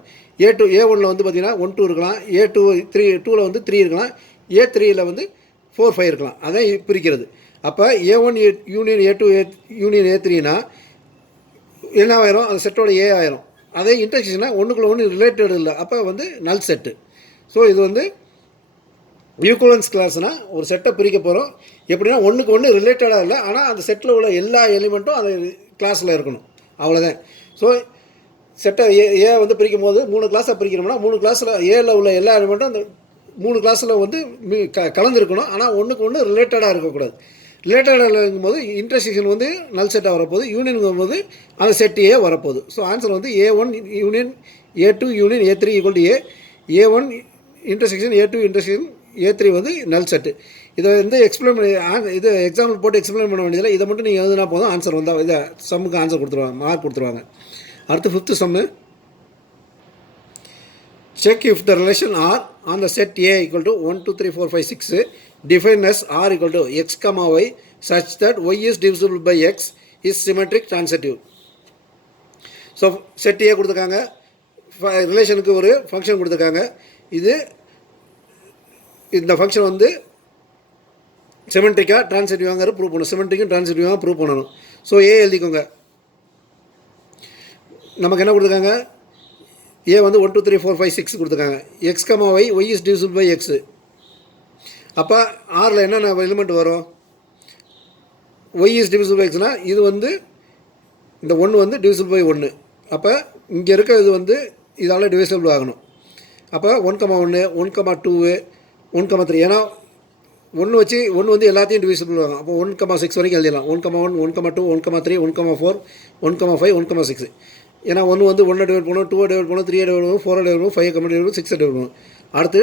A1ல் வந்து பார்த்திங்கன்னா 1 2 இருக்கலாம், A2 3 2ல் வந்து 3 இருக்கலாம், A3யில் வந்து 4 5 இருக்கலாம். அதான் பிரிக்கிறது. அப்போ A1 யூனியன் A2 யூனியன் A3னா என்ன ஆயிரும்? அந்த செட்டோட ஏ ஆயிரும். அதே இன்டர்செக்ஷனா ஒன்றுக்குள்ள ஒன்று ரிலேட்டட் இல்லை, அப்போ வந்து நல் செட்டு. ஸோ இது வந்து ஈக்குவலன்ஸ் கிளாஸ்னால் ஒரு செட்டை பிரிக்க போகிறோம். எப்படின்னா ஒன்றுக்கு ஒன்று ரிலேட்டடாக இல்லை, ஆனால் அந்த செட்டில் உள்ள எல்லா எலிமெண்ட்டும் அந்த கிளாஸில் இருக்கணும். அவ்வளோதான். ஸோ செட்டை ஏ வந்து பிரிக்கும் போது 3 கிளாஸாக பிரிக்கிறோம்னா 3 கிளாஸில் ஏல உள்ள எல்லா எலிமெண்ட்டும் அந்த 3 கிளாஸில் வந்து கலந்துருக்கணும். ஆனால் ஒன்றுக்கு ஒன்று ரிலேட்டடாக இருக்கக்கூடாது. ரிலேட்டடாக இருக்கும்போது இன்டர்செக்ஷன் வந்து நல் செட்டாக வரப்போகுது, யூனியனுங்கும் போது அந்த செட் ஏ வரப்போகுது. ஸோ ஆன்சர் வந்து A1 union A2 union A3 equal to A1 intersection A2 intersection A3 வந்து நல் செட்டு. இதை வந்து எக்ஸ்பிளைன் பண்ணி இது எக்ஸாம்பிள் போட்டு எக்ஸ்பிளைன் பண்ண வேண்டியதில்லை. இதை மட்டும் நீங்கள் எழுதுனா போதும், ஆன்சர் வந்தால் இதை சம்முக்கு ஆன்சர் கொடுத்துருவாங்க, மார்க் கொடுத்துருவாங்க. அடுத்து 5th sum. Check if the relation R on the set A equal to 1 2 3 4 5 6 defined as R equal to x comma y such that y is divisible by x is symmetric transitive. So set ஏ கொடுத்துருக்காங்க, ரிலேஷனுக்கு ஒரு ஃபங்க்ஷன் கொடுத்துருக்காங்க. இந்த ஃபங்க்ஷன் வந்து சிமெட்ரிக்காக ட்ரான்சிட்டிவாங்கிறது ப்ரூவ் பண்ணணும். சிமெட்ரிக்கும் ட்ரான்சிட்டிவாக ப்ரூவ் பண்ணணும். ஸோ ஏ எழுதிக்கோங்க. நமக்கு என்ன கொடுத்துருக்காங்க? ஏ வந்து 1 2 3 4 5 6 கொடுத்துருக்காங்க. X comma Y, Y is divisible by X. அப்போ ஆரில் என்னென்ன எலிமெண்ட் வரும்? ஒய் இஸ் டிவிசிபிள் பை எக்ஸ்னால் இது வந்து இந்த 1 வந்து டிவிசிபிள் பை 1. அப்போ இங்கே இருக்க இது வந்து இதால் டிவிசிபிள் ஆகணும். அப்போ 1,1 1,2 1,3. ஏன்னா 1 வச்சு 1 வந்து எல்லாத்தையும் டிவிசிபிள் ஆகும். அப்போ 1,6 வரைக்கும் எழுதிடலாம். 1,1 1,2 1,3 1,4 1,5 1,6. ஏன்னா 1 வந்து 1 டிவைட் பண்ணணும், 2 டிவைட் பண்ணணும், 3 டிவைட் பண்ணணும், 4 டிவைட் பண்ணணும், 5 டிவைட் பண்ணணும், 6 டிவைட் பண்ணணும். அடுத்து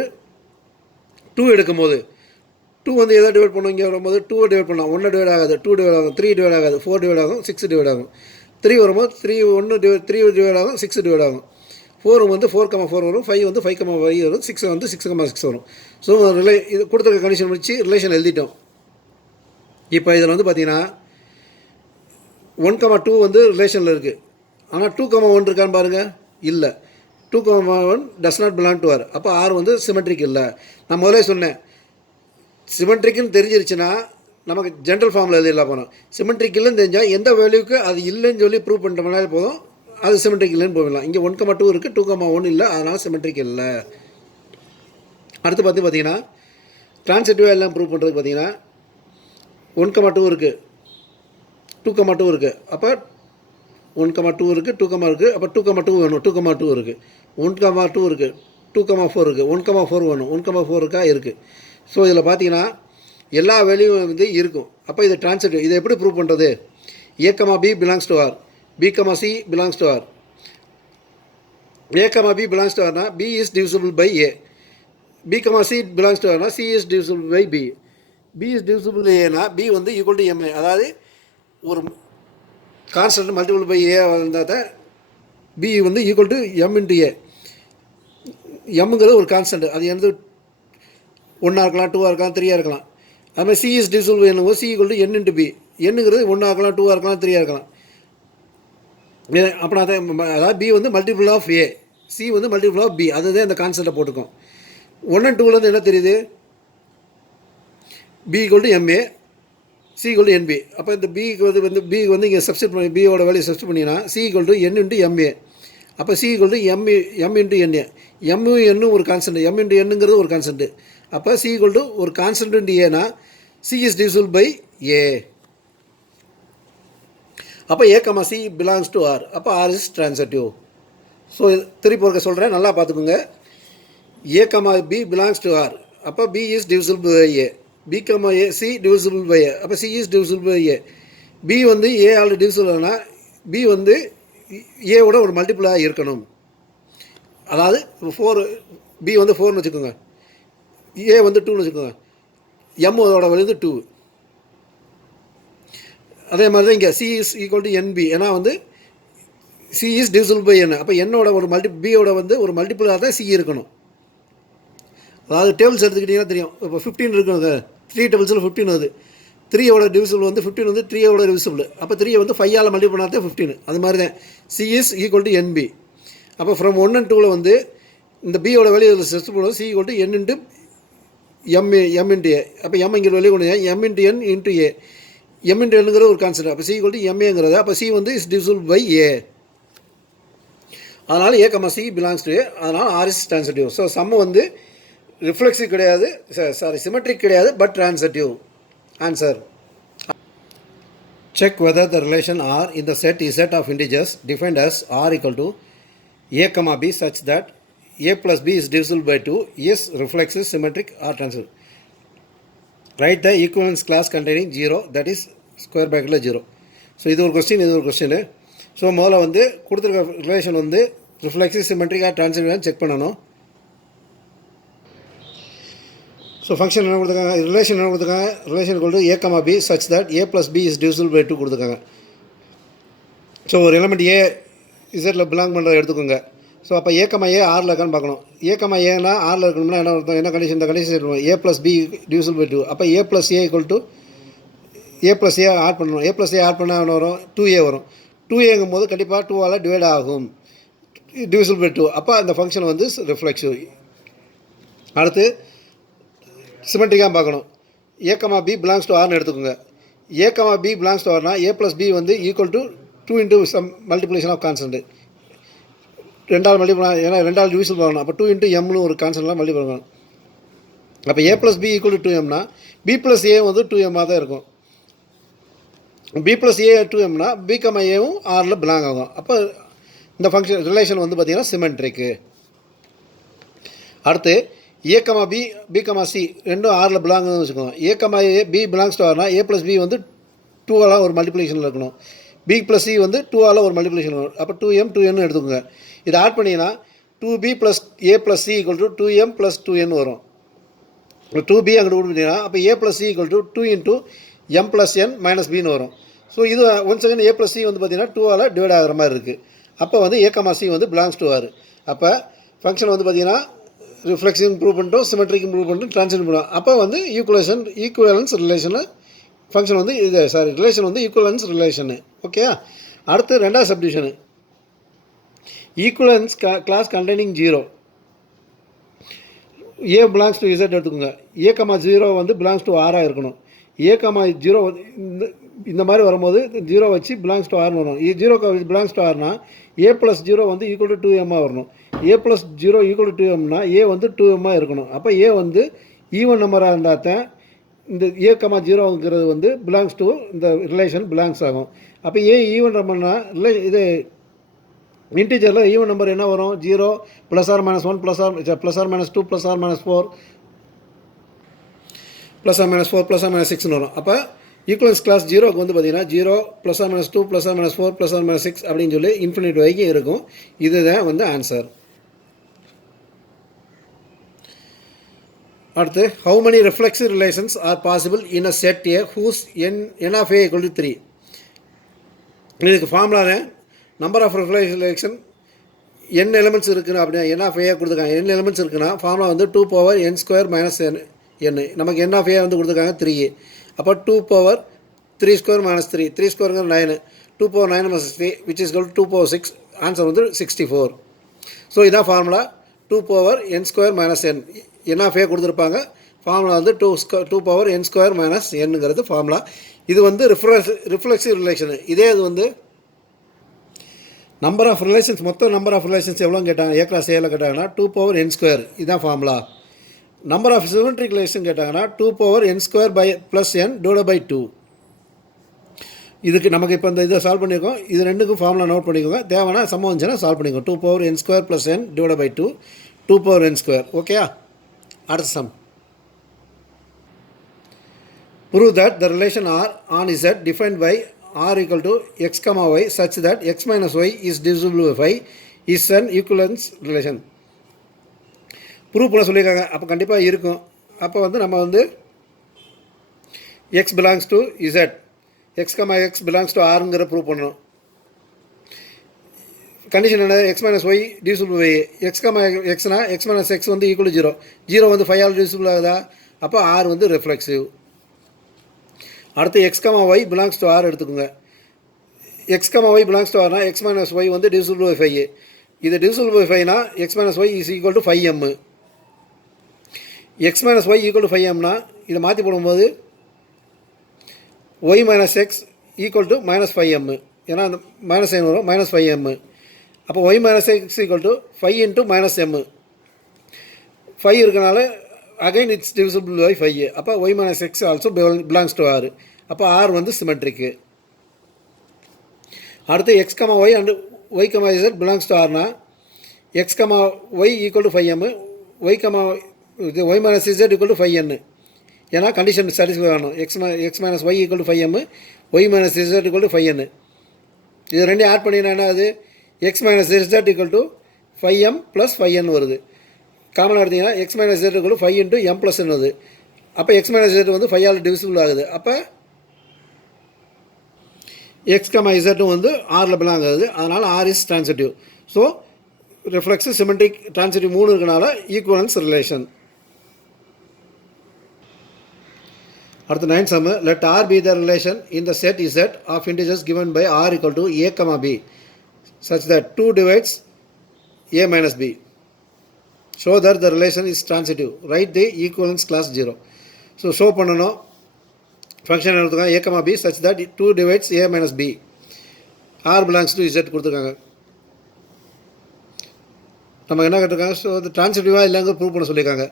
2 எடுக்கும்போது 2 வந்து எதாவது டிவைட் பண்ணுவோம். இங்கே வரும்போது 2 டிவைட் பண்ணலாம். 1 டிவைட் ஆகாது, 2 டிவைட் ஆகும், 3 டிவைட் ஆகாது, 4 டிவைட் ஆகும், 6 டிவைட் ஆகும். 3 வரும்போது 3 டிவைட் ஆகும், 6 டிவைட் ஆகும். 4 வந்து 4,4 வரும், 5 வந்து 5,5 வரும், 6 வந்து 6,6 வரும். ஸோ இது கொடுத்துருக்க கண்டிஷன் வச்சு ரிலேஷன் எழுதிட்டோம். இப்போ இதில் வந்து பார்த்தீங்கன்னா 1,2 வந்து ரிலேஷனில் இருக்குது. ஆனால் 2,1 இருக்கான்னு பாருங்கள், இல்லை. 2,1 does not belong to R. அப்போ ஆர் வந்து சிமெட்ரிக் இல்லை. நான் முதலே சொன்னேன், சிமெட்ரிக்குன்னு தெரிஞ்சிருச்சுன்னா நமக்கு ஜென்ரல் ஃபார்மில் எழுதிடலாம் போனோம். சிமெட்ரிக் இல்லைன்னு தெரிஞ்சால் எந்த வேல்யூக்கு அது இல்லைன்னு சொல்லி ப்ரூவ் பண்ணுறதுனால போதும், அது சிமெட்ரிக் இல்லைன்னு போயிடலாம். இங்கே 1,2 இருக்குது, 2,1 இல்லை, அதனால் சிமெட்ரிக் இல்லை. அடுத்து பார்த்தீங்கன்னா ட்ரான்சிட்டிவாக எல்லாம் ப்ரூவ் பண்ணுறதுக்கு பார்த்தீங்கன்னா 1,2 இருக்குது, 2,2 இருக்குது. அப்போ 1,2 இருக்குது, 2, இருக்குது. அப்போ 2,2 வேணும், 2,2 இருக்குது, 1,2 இருக்குது, 2,4 இருக்குது, 1,4 வேணும், 1,4 இருக்கா இருக்குது. ஸோ இதில் பார்த்தீங்கன்னா எல்லா வேல்யூவும் வந்து இருக்கும். அப்போ இது ட்ரான்சிட்டிவ். இதை எப்படி ப்ரூவ் பண்ணுறது? A, B belongs to R, B, C belongs to R. A, B belongs to ஆர்னா B is divisible by A. B, C belongs to ஆர்னா C is divisible by B. B is divisible ஏனா B வந்து ஈக்குவல் டு MA. அதாவது ஒரு கான்ஸ்டன்ட் மல்டிபிள் பை ஏ இருந்தால் தான் B வந்து equal to M into A. எம்ங்கிறது ஒரு கான்ஸ்டன்ட், அது வந்து 1 இருக்கலாம், 2 இருக்கலாம், 3 இருக்கலாம். அதுமாதிரி C இஸ் டிவிசிபிள் என்னவோ C equal to N into B. என்னங்கிறது 1 இருக்கலாம், 2 இருக்கலாம், 3 இருக்கலாம். அப்புறம் அதாவது B வந்து மல்டிபிள் ஆஃப் A, C வந்து மல்டிபிள் ஆஃப் B. அதுதான் இந்த கான்செப்டை போட்டுக்கோம். 1 and 2லேருந்து என்ன தெரியுது? B equal to MA, C equal to NB. அப்போ இந்த B வந்து இங்கே சப்ஸ்டிட் பண்ணி பியோட வேல்யூ சப்ஸ்டிட் பண்ணிங்கன்னா C equal to N into MA. அப்போ C equal to M into NA. M என்னும் ஒரு கான்ஸ்டன்ட், M இன்ட்டு Nங்கிறது ஒரு கான்ஸ்டன்ட். அப்போ C ஈக்குவல் டு ஒரு கான்ஸ்டன்ட் இன்ட்டு ஏனா C is divisible by A. அப்போ A, C belongs to R. அப்போ ஆர் இஸ் ட்ரான்சிட்டிவ். ஸோ திருப்பி ஒருக்க சொல்கிறேன், நல்லா பார்த்துக்குங்க. A, B belongs to R. அப்போ B is divisible by A. B, C divisible by A. அப்போ C is divisible by A. B வந்து A ஆல் டிவிசிபிள்னா B வந்து ஏவோட ஒரு மல்டிபிளாக இருக்கணும். அதாவது 4, B வந்து 4ன்னு வச்சுக்கோங்க, A வந்து 2ன்னு வச்சுக்கோங்க, M-ஓட வேல்யூ வந்து 2. அதே மாதிரி தான் இங்கே C is equal to NB. ஏன்னா வந்து C is divisible by N. அப்போ என்னோட ஒரு Bயோட வந்து ஒரு மல்டிபிளாக தான் C இருக்கணும். அதாவது டேபிள்ஸ் எடுத்துக்கிட்டிங்கன்னா தெரியும். இப்போ 15 இருக்குங்க, 3 டேபிள்ஸில் 15 வருது. 3யோட டிவிசிபிள் வந்து 15 வந்து 3யோட டிவிசிபிள். அப்போ 3 வந்து 5ஆல் மல்டிபிள் பண்ணால் தான் 15. அது மாதிரி தான் C is equal to NB. அப்போ ஃப்ரம் 1 and 2ல் வந்து இந்த பியோட வேல்யூ செஸ்ட் பண்ணுவோம். C equal to N into M into A. அப்போ M இங்கே வேல்யூ கொண்டு M into N into A. M into Nங்கிற ஒரு கான்செப்ட். அப்போ C ஈக்குவல் டு MAங்கிறது. அப்போ C வந்து இஸ் டிவிசிபிள் பை A. அதனால் A, C belongs to A. அதனால் R இஸ் ட்ரான்சிட்டிவ். ஸோ சம்ம வந்து ரிஃப்ளெக்ஸிவ் கிடையாது, சிமெட்ரிக் கிடையாது, but transitive. Answer. Check whether the relation R in the set is set of integers defined as R equal to A, B such that A plus B is divisible by 2 is reflexive, symmetric or transitive. Write the equivalence class containing 0, that is square bracket 0. So இது ஒரு கொஸ்டின். ஸோ முதல்ல வந்து கொடுத்துருக்க ரிலேஷன் வந்து reflexive, symmetric or transitive check பண்ணணும். ஸோ ஃபங்க்ஷன் என்ன கொடுத்துருக்காங்க, ரிலேஷன் என்ன கொடுத்துருக்காங்க, relation equal to A, B such that A plus B is divisible by 2 கொடுத்துருக்காங்க. ஸோ ஒரு எலிமெண்ட் A இசட்டில் பிலாங் பண்ணுறத எடுத்துக்கோங்க. ஸோ அப்போ A, ஆரில் இருக்கான்னு பார்க்கணும். ஏன்னா ஆரில் இருக்கணும்னா என்ன அர்த்தம், என்ன கண்டிஷன், இந்த கண்டிஷன் இருக்கணும். A plus B divisible by 2. அப்போ A plus A equal to A plus A add பண்ணணும். A plus A ஆட் பண்ணால் என்ன வரும், 2A வரும். 2Aங்கும் போது கண்டிப்பாக 2ஆல் டிவைட் ஆகும், divisible by 2. அப்போ அந்த ஃபங்க்ஷன் வந்து ரிஃப்ளெக்சிவ். அடுத்து சிமெட்ரிக்காக பார்க்கணும். A, B பிலாங்ஸ் டு ஆர்னு எடுத்துக்கோங்க. A, B பிலாங்ஸ் டு ஆர்னா A plus B வந்து equal to 2 into some multiplication of constant. 2ஆல் மல்டிபிள், ஏன்னா 2ஆல் டிவிசிபிள் பண்ணணும். அப்போ 2 இன்ட்டு எம்னு ஒரு கான்ஸ்டன்ட்லாம் மல்டிபிள் பண்ணணும். அப்போ A plus B equal to 2Mனா B plus A வந்து 2Mமாக தான் இருக்கும். B plus A 2Mனா B, Aவும் ஆரில் பிலாங் ஆகும். அப்போ இந்த ஃபங்க்ஷன் ரிலேஷன் வந்து பார்த்திங்கன்னா சிமெட்ரிக்கு. அடுத்து A, B, C ரெண்டும் ஆரில் பிலாங்னு வச்சுக்கோங்க. A, B பிலாங்ஸ் டு ஆர்னா A plus B வந்து 2ஆல் ஒரு மல்டிப்ளிகேஷனில் இருக்கணும். B plus C வந்து 2ஆல் ஒரு மல்டிப்ளிகேஷன் வரும். அப்போ 2M 2N எடுத்துக்கோங்க. இதை ஆட் பண்ணிங்கன்னா 2B plus A plus C equal to 2M plus 2N வரும். 2B அங்கிட்டு கொடுத்துட்டீங்கன்னா அப்போ A plus C equal to 2 into M plus N minus பின்னு வரும். ஸோ இது once again A plus C வந்து பார்த்திங்கன்னா 2ஆல் டிவைட் ஆகிற மாதிரி இருக்குது. அப்போ வந்து ஏ கமா சி வந்து பிலாங்ஸ் டு ஆர். அப்போ ஃபங்க்ஷன் வந்து பார்த்திங்கன்னா ரிஃப்ளெக்ஸிங் ப்ரூவ் பண்ணிட்டோம், சிமெட்ரிக் ப்ரூவ் பண்ணிட்டோம், ட்ரான்சிஷன் பண்ணுவோம். அப்போ வந்து ஈக்குவலன்ஸ் ரிலேஷனு ஃபங்க்ஷன் வந்து இது ரிலேஷன் வந்து ஈக்குவலன்ஸ் ரிலேஷனு. ஓகே. அடுத்து ரெண்டாவது சப்டிவிஷனு equivalence class containing 0. A belongs to Z எடுத்துக்கோங்க. ஏ கமா 0 வந்து பிலாங்ஸ் டு ஆராக இருக்கணும். ஏ கமா 0 இந்த மாதிரி வரும்போது 0 வச்சு பிலாங்ஸ் டு ஆர்னு வரும். 0 பிலாங்ஸ் டு ஆர்னா ஏ ப்ளஸ் 0 வந்து ஈக்குவல் டு 2m வரணும். ஏ ப்ளஸ் 0 ஈக்குவல் டு 2mனா ஏ வந்து 2m இருக்கணும். அப்போ ஏ வந்து ஈவன் நம்பராக இருந்தால் தான் இந்த ஏ கமா 0ங்கிறது வந்து பிலாங்ஸ் டு இந்த ரிலேஷன் பிலாங்ஸ் ஆகும். அப்போ ஏ ஈவன் நம்பர்னா இது இன்டிஜரில் ஈவன் நம்பர் என்ன வரும்? 0 +or -1 +or -2 +or -4 +or -6ன்னு வரும். அப்போ ஈக்குவலன்ஸ் கிளாஸ் 0க்கு வந்து பார்த்திங்கன்னா 0 +or -2 +or -4 +or -6 அப்படின்னு சொல்லி இன்ஃபினிட் வரைக்கும் இருக்கும். இதுதான் வந்து ஆன்சர். அடுத்து how many reflexive relations are possible in a set A whose n of A = 3. இதுக்கு formula number of reflection n elements இருக்குன்னு அப்படின்னா n of A கொடுத்துருக்காங்க. n எலிமெண்ட்ஸ் இருக்குன்னா ஃபார்முலா வந்து 2^n² - n. நமக்கு n of A வந்து கொடுத்துருக்காங்க 3. அப்போ 2^3² - 3 3² 9 2^9 - 3 which is equal to 2^6. Answer வந்து 64. ஸோ இதான் formula 2^n² - n. n of A கொடுத்துருப்பாங்க. ஃபார்முலா வந்து 2^n² - nங்கிறது ஃபார்முலா. இது வந்து ரிஃப்ளெக்சிவ் ரிலேஷனு. இதே இது வந்து நம்பர் ஆஃப் ரிலேஷன்ஸ் மொத்தம் நம்பர் ஆஃப் ரிலேஷன்ஸ் எவ்வளோன்னு கேட்டாங்க. ஏ கிளாஸ் ஏல கேட்டாங்கன்னா 2^n². இதுதான் formula. Number of symmetric relation கேட்டாங்கன்னா 2^n² + n / 2. இதுக்கு நமக்கு இப்போ இந்த இதை சால்வ் பண்ணியிருக்கோம். இது ரெண்டுக்கும் ஃபார்முலா நோட் பண்ணிக்கோங்க. தேவைன்னா சம்ம வந்துச்சுன்னா சால்வ் பண்ணிக்கோங்க. 2^n² + n / 2 2^n². ஓகேயா. அடுத்த some. Prove that the relation R on Z defined by R equal to x, y such that x minus y is divisible by 5 is an equivalence relation. Prove பண்ண சொல்லியிருக்காங்க. அப்போ கண்டிப்பாக இருக்கும். அப்போ வந்து நம்ம வந்து x belongs to Z, x, x belongs to Rங்கிற ப்ரூவ் பண்ணணும். கண்டிஷன் என்ன? x minus y divisible by x, xனா x minus x வந்து ஈக்குவல் டு 0. 0 வந்து 5 ஆல் divisible ஆகுதா? அப்போ R வந்து ரிஃப்ளெக்சிவ். அடுத்து x, y belongs to R எடுத்துக்கோங்க. x, y belongs to Rனா x minus y வந்து divisible by 5. இது divisible by 5னா x minus y is equal to 5m. x minus y equal to 5mனா இதை மாற்றி போடும்போது y minus x equal to -5m. ஏன்னா அந்த மைனஸ் சைன் வரும், -5m. அப்போ y minus x equal to 5 × -m. 5 இருக்கனால அகைன் இட்ஸ் டிவிசிபிள் பை 5. அப்போ y minus x also belongs to R. அப்போ R வந்து சிமெட்ரிக்கு. அடுத்து x, y and y, z belongs to Rனா x, y equal to 5m, y minus z equal to 5n. ஏன்னா கண்டிஷன் சாட்டிஸ்ஃபை ஆகணும். x minus y equal to 5m, y minus z equal to 5n. இது ரெண்டையும் ஆட் பண்ணினா என்ன அது? x minus z equal to 5m + 5n வருது. காமனாக எடுத்திங்கன்னா x minus z equal to 5 × m + n வருது. அப்போ x minus z வந்து 5 ஆல் டிவிசிபிள் ஆகுது. அப்போ x, z வந்து ஆரில் பிலாங் ஆகுது. அதனால் R is transitive. So reflexive, symmetric, transitive 3 இருக்கனால ஈக்குவலன்ஸ் ரிலேஷன். அடுத்து 9th sum. Let R be the relation in the set Z of integers given by R equal to A, B such that 2 divides A minus B. Show that the relation is transitive. Write the equivalence class 0. So show பண்ணணும். ஃபங்க்ஷன் எடுத்துக்காங்க A, B such that 2 divides A minus B. R belongs to Z கொடுத்துருக்காங்க. நம்ம என்ன கேட்டிருக்காங்க? ஸோ அது ட்ரான்சிட்டிவாக இல்லைங்க ப்ரூவ் பண்ண சொல்லியிருக்காங்க.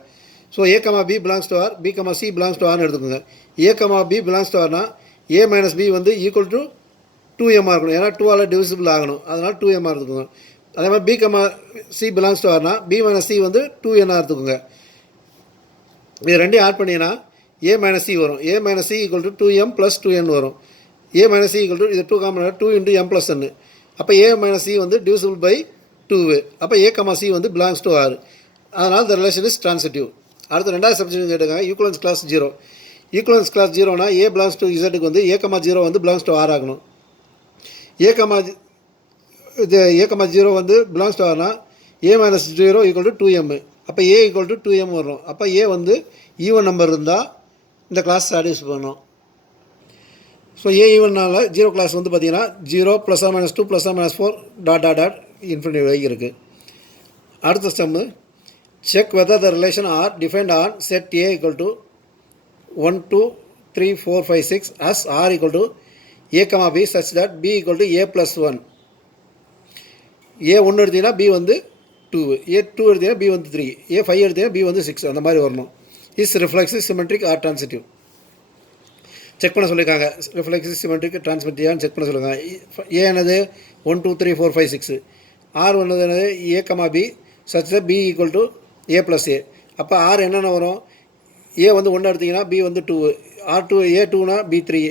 So A, B belongs to R, B, C belongs to Rன்னு எடுத்துக்கோங்க. A, B belongs to Rனா A minus B வந்து ஈக்குவல் டு 2m இருக்கணும். ஏன்னா 2ஆல் டிவிசிபிள் ஆகணும். அதனால் 2m எடுத்துக்கோங்க. அதே மாதிரி B, C belongs to Rனா B minus C வந்து 2n எடுத்துக்கோங்க. இது ரெண்டையும் ஆட் பண்ணிங்கன்னா A minus C வரும். A minus C equal to 2m + 2n வரும். A minus C equal to இது 2 காமன் 2 × m + n. அப்போ A minus C வந்து divisible by 2. அப்போ A, C வந்து belongs to R. அதனால் the relation is transitive. அடுத்து ரெண்டாவது சப்ஜெக்ட் கேட்டுக்காங்க. Equivalence class 0. ஈக்குவலன்ஸ் கிளாஸ் 0னா A belongs to Zக்கு வந்து A, 0 வந்து belongs to R ஆகணும். A, இது A,0 வந்து பிலாங்ஸ் டு ஆர்னா A-0 ஈக்குவல் டு 2m. அப்போ A ஈக்குவல் டு 2m வரும். அப்போ A வந்து ஈவன் நம்பர் இருந்தால் இந்த கிளாஸ் சாட்டிஸ்ஃபை பண்ணும். ஸோ A ஈவனால் 0 கிளாஸ் வந்து பார்த்திங்கன்னா 0 +or -2 +or -4 டாட் இன்ஃபினிட்டி வரைக்கும் இருக்குது. அடுத்த step check whether the relation R defined on set A equal to 1 2 3 4 5 6 as R equal to A, B such that B equal to A+1. A 1 எடுத்தீங்கன்னா B வந்து 2, A 2 எடுத்தீங்கன்னா B வந்து 3, A 5 எடுத்தீங்கன்னா B வந்து 6, அந்த மாதிரி வரணும். Is reflexive symmetric or transitive check பண்ண சொல்லியிருக்காங்க. ரிஃப்ளெக்ஸிவ் சிமெட்ரிக் டிரான்ஸ்மிட்டியான்னு செக் பண்ண சொல்லியிருக்காங்க. A என்னது 1 2 3 4 5 6, R என்னது A, B such that B equal to A+A. அப்போ R என்னென்ன வரும்? A வந்து 1 எடுத்தீங்கன்னா B வந்து 2, R2 A2னா B 3.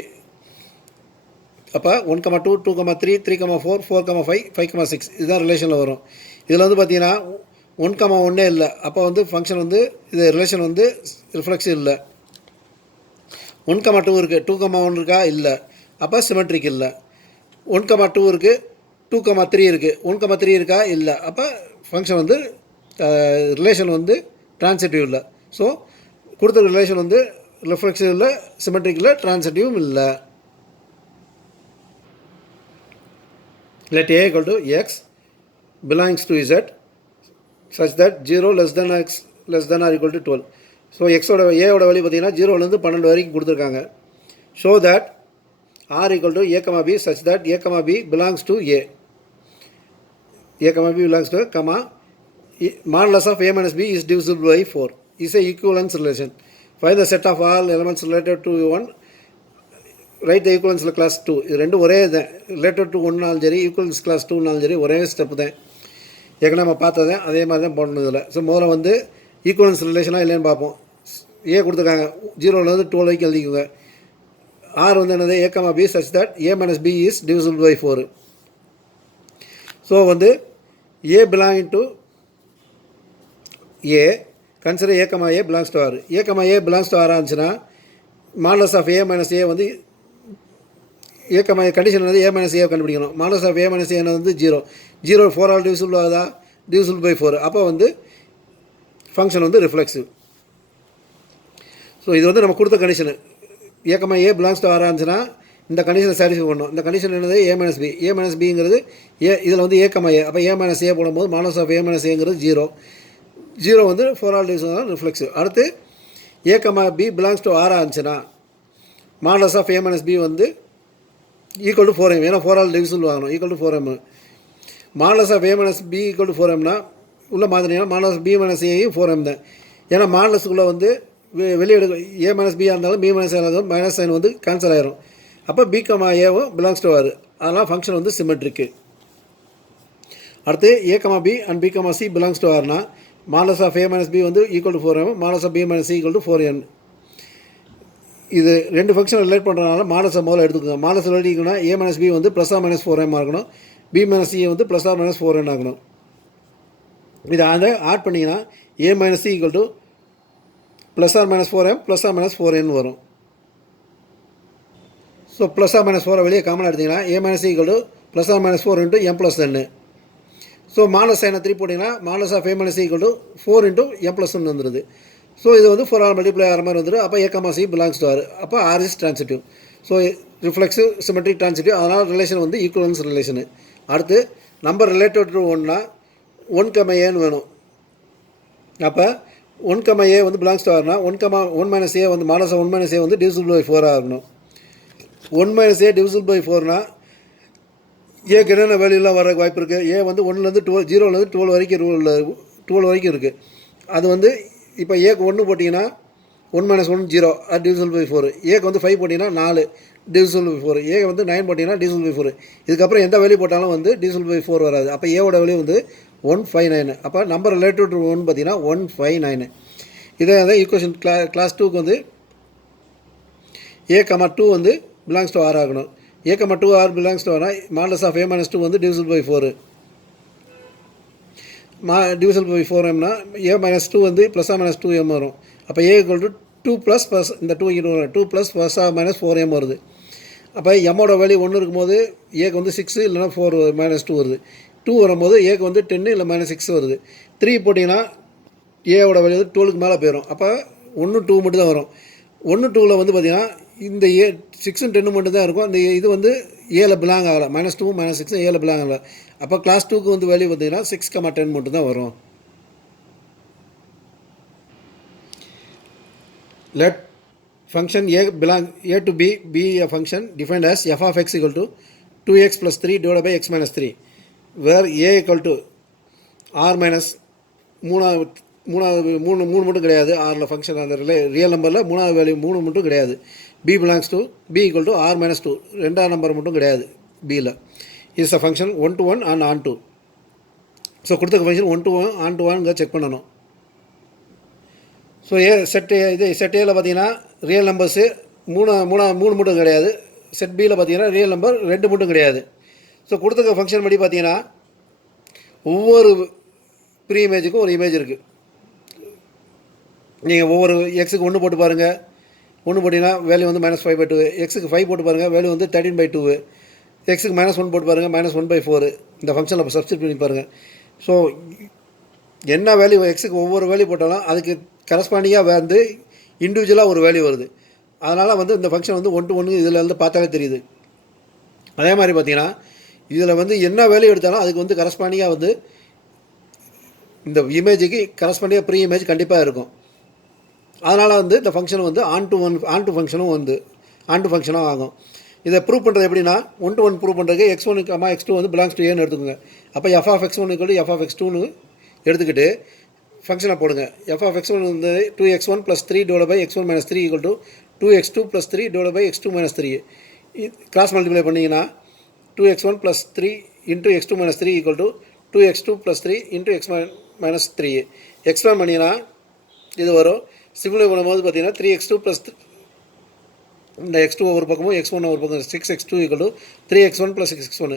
அப்போ 1 2 2 3 3 4 4 5 5 6 இதுதான் ரிலேஷனில் வரும். இதில் வந்து பார்த்தீங்கன்னா 1 1 இல்லை. அப்போ வந்து ஃபங்க்ஷன் வந்து இது ரிலேஷன் வந்து ரிஃப்ளெக்ஸிவ் இல்லை. 1 2 இருக்குது, 2 1 இருக்கா இல்லை, அப்போ சிமெட்ரிக் இல்லை. 1 2 இருக்குது, 2 3 இருக்குது, 1 3 இருக்கா இல்லை, அப்போ ஃபங்க்ஷன் வந்து ரிலேஷன் வந்து டிரான்சிட்டிவ் இல்லை. ஸோ கொடுத்த ரிலேஷன் வந்து ரிஃப்ளெக்ஸிவ் இல்லை, சிமெட்ரிக் இல்லை, டிரான்சிட்டிவும் இல்லை. Let A equal to X belongs to Z such that 0 less than X less than or equal to 12. So எக்ஸோட ஏவோட வேல்யூ பார்த்தீங்கன்னா 0லேருந்து 12 வரைக்கும் கொடுத்துருக்காங்க. Show that R equal to A, B such that A, B belongs to A. A, B belongs to modulus of A minus B is divisible by 4 is a equivalence relation. Find the set of all elements related to 1. Right the ஈக்குவலன்ஸில் கிளாஸ் 2. இது ரெண்டும் ஒரே தான். ரிலேட்டட் டு 1னாலும் சரி, ஈக்குவலன்ஸ் கிளாஸ் 2னாலும் சரி, ஒரே ஸ்டெப்பு தான். ஏற்கனவே நம்ம பார்த்ததேன், அதே மாதிரி தான் போடணும். இதில் ஸோ முதல்ல வந்து ஈக்குவலன்ஸ் ரிலேஷனாக இல்லைன்னு பார்ப்போம். ஏ கொடுத்துருக்காங்க, 0லேருந்து 12 வரைக்கும் எழுதிக்குங்க. ஆர் வந்து என்னது A, B such that A - B is divisible by 4. So வந்து A belonging to A, consider A, belongs to R. A belongs to R இருந்துச்சுன்னா modulus of A - A வந்து A, கண்டிஷன் வந்து A - A கண்டுபிடிக்கணும். modulus of A - A வந்து 0. 0 4 ஆல் divisible ஆகுதா? divisible by 4. அப்போ வந்து ஃபங்க்ஷன் வந்து ரிஃப்ளெக்ஸிவ். ஸோ இது வந்து நம்ம கொடுத்த condition. A, belongs to R இருந்துச்சுன்னா இந்த கண்டிஷனை சாட்டிஸ்ஃபை பண்ணணும். இந்த கண்டிஷன் என்னது A - B. A - Bங்கிறது இதில் வந்து A, அப்போ A - A போடும்போது modulus of A - Aங்கிறது 0. 0 வந்து 4 ஆல் divisible ரிஃப்ளெக்ஸிவ். அடுத்து A, B belongs to R இருந்துச்சுன்னா modulus of A - B வந்து ஈக்குவல் டு 4m. ஏன்னா 4 ஆல் டிவிசிபிள் வாங்கணும். Equal to 4m. modulus of A - B equal to 4mனா உள்ள மாதிரினா modulus of B - Aயும் 4m தான். ஏன்னா மாடலஸுக்குள்ளே வந்து வெளியே எடுக்க A - B இருந்தாலும் B - A இருந்தாலும் மைனஸ் சைன் வந்து கேன்சல் ஆயிரும். அப்போ B, Aவும் பிலாங்ஸ் டு ஆர். அதெல்லாம் ஃபங்க்ஷன் வந்து சிமெட்ரிக்கு. அடுத்து A, B and B, C belongs to ஆர்னா modulus of A - B வந்து equal to 4m, modulus of B - C equal to 4n. இது ரெண்டு ஃபங்க்ஷன் ரிலேட் பண்ணுறதுனால மாடல்ஸை முதல்ல எடுத்துக்கோங்க. மாடல்ஸ் எழுதிக்கணும்னா A - B வந்து +or - 4m இருக்கணும். B - C வந்து +or - 4n ஆகணும். இதை அதை ஆட் பண்ணிங்கன்னா A - C equal to +or - 4m +or - 4n வரும். ஸோ +or - 4 வெளியே காமனாக எடுத்திங்கன்னா A - C equal to +or - 4 × m + n. So models சைனை 3 போட்டிங்கன்னா modulus of A - C equal to 4 × m + n வந்துடுது. ஸோ இது வந்து 4 ஆல் மல்டிப்ளை ஆகிற மாதிரி வந்துடும். அப்போ A, C belongs to R. அப்போ R is transitive. So reflexive, symmetric, transitive. அதனால் ரிலேஷன் வந்து ஈக்குவலன்ஸ் ரிலேஷனு. அடுத்து நம்பர் ரிலேட்டட் டு 1னா 1, Aன்னு வேணும். அப்போ 1, A வந்து பிலாங்ஸ் டு ஆர்னா 1 - A வந்து modulus of 1 - A வந்து divisible by 4 ஆகணும். 1 - A divisible by 4னா ஏக்கு என்னென்ன வேல்யூலாம் வர வாய்ப்பு இருக்குது? ஏ வந்து 1லேருந்து 0லேருந்து 12 வரைக்கும் 12 வரைக்கும் இருக்குது. அது வந்து இப்போ ஏக்கு 1 போட்டிங்கன்னா 1 - 1 0, அது divisible by 4. ஏக்கு வந்து 5 போட்டிங்கன்னா 4, divisible by 4. ஏ வந்து 9 போட்டிங்கன்னா divisible by 4. இதுக்கப்புறம் எந்த வேல்யூ போட்டாலும் வந்து divisible by 4 வராது. அப்போ ஏவோட வேல்யூ வந்து 159. அப்போ நம்பர் ரிலேட்டட் டு 1 பார்த்தீங்கன்னா 159. இதே தான் ஈக்குவேஷன் கிளாஸ் 2க்கு வந்து A, 2 வந்து பிலாங்ஸ் டு ஆர் ஆகணும். A, 2 ஆர் பிலாங்ஸ் டு ஆர்னா modulus of A - 2 வந்து divisible by 4. divisible by 4mனா A - 2 வந்து +or - 2m வரும். அப்போ A = 2 + இந்த 2 + +or - 4m வருது. அப்போ எம்மோட வேல்யூ 1 இருக்கும்போது ஏக்கு வந்து 6 இல்லைனா 4 -2 வருது. 2 வரும்போது ஏக்கு வந்து 10 இல்லை -6 வருது. 3 போட்டிங்கன்னா ஏவோட வேல்யூ வந்து 12க்கு மேலே போயிடும். அப்போ 1 2 மட்டும் தான் வரும். 1 2ல் வந்து பார்த்திங்கன்னா இந்த 6 10 மட்டும் தான் இருக்கும். அந்த இது வந்து ஏல பிலாங் ஆகலை. -2 -6 ஏல பிலாங் ஆகலை. அப்போ கிளாஸ் 2க்கு வந்து வேல்யூ பார்த்திங்கன்னா 6, 10 மட்டும் தான் வரும். Let function a belong a to b be a function defined as f of x equal to 2x plus 3 divided by x minus 3, where a equal to r minus மூணு மட்டும் கிடையாது. ஆரில் ஃபங்க்ஷன் அந்த ரியல் நம்பரில் மூணாவது வேல்யூ 3 மட்டும் கிடையாது. b belongs to b equal to r minus 2 ரெண்டாவது நம்பர் மட்டும் கிடையாது. பியில் is a function 1 to 1 and on to. So கொடுத்த function 1 to 1 on to 1 check பண்ணணும். ஸோ செட் ஏல பார்த்தீங்கன்னா ரியல் நம்பர்ஸு மூணு மட்டும் கிடையாது. செட் பியில் பார்த்தீங்கன்னா ரியல் நம்பர் 2 மட்டும் கிடையாது. ஸோ கொடுத்துருக்க ஃபங்க்ஷன் படி பார்த்தீங்கன்னா ஒவ்வொரு ப்ரீ இமேஜுக்கும் ஒரு இமேஜ் இருக்குது. நீங்கள் ஒவ்வொரு எக்ஸுக்கு 1 போட்டு பாருங்கள். 1 போட்டிங்கன்னா வேல்யூ வந்து -5/2. எக்ஸுக்கு 5 போட்டு பாருங்கள், வேல்யூ வந்து 13/2. எக்ஸுக்கு -1 போட்டு பாருங்கள், -1/4. இந்த ஃபங்க்ஷனில் இப்போ சப்ஸ்டிட் பண்ணி பாருங்கள். ஸோ என்ன வேல்யூ எக்ஸுக்கு ஒவ்வொரு வேல்யூ போட்டாலும் அதுக்கு கரஸ்பாண்டிங்காக வந்து இண்டிவிஜுவலாக ஒரு வேல்யூ வருது. அதனால் வந்து இந்த ஃபங்க்ஷன் வந்து 1 to 1 இதில் வந்து பார்த்தாலே தெரியுது. அதே மாதிரி பார்த்தீங்கன்னா இதில் வந்து என்ன வேல்யூ எடுத்தாலும் அதுக்கு வந்து கரஸ்பாண்டிங்காக வந்து இந்த இமேஜுக்கு கரஸ்பாண்டிங்காக ப்ரீ இமேஜ் கண்டிப்பாக இருக்கும். அதனால் வந்து இந்த ஃபங்க்ஷன் வந்து ஆன் டு ஃபங்க்ஷனும் வந்து ஆன் டு ஃபங்க்ஷனாக ஆகும். இதை ப்ரூவ் பண்ணுறது எப்படின்னா 1 to 1 ப்ரூவ் பண்ணுறதுக்கு x1, x2 வந்து பிலாங்ஸ் டு ஏன்னு எடுத்துக்கோங்க. அப்போ f of x1 = f of x2ன்னு எடுத்துக்கிட்டு ஃபங்க்ஷனை போடுங்க. f of x1 வந்து 2x1 + 3 divided by x1 - 3 = 2x2 + 3 divided by x2 - 3. Cross multiply பண்ணிங்கன்னா 2x1 + 3 × x2 - 3 = 2x2 + 3 × x - 3. Expand பண்ணிங்கன்னா இது வரும். சிம்பிளை பண்ணும்போது பார்த்தீங்கன்னா 3x2 + இந்த x2 ஒரு பக்கமும் x1 ஒரு பக்கம் 6x2 = 3x1 + 6x1.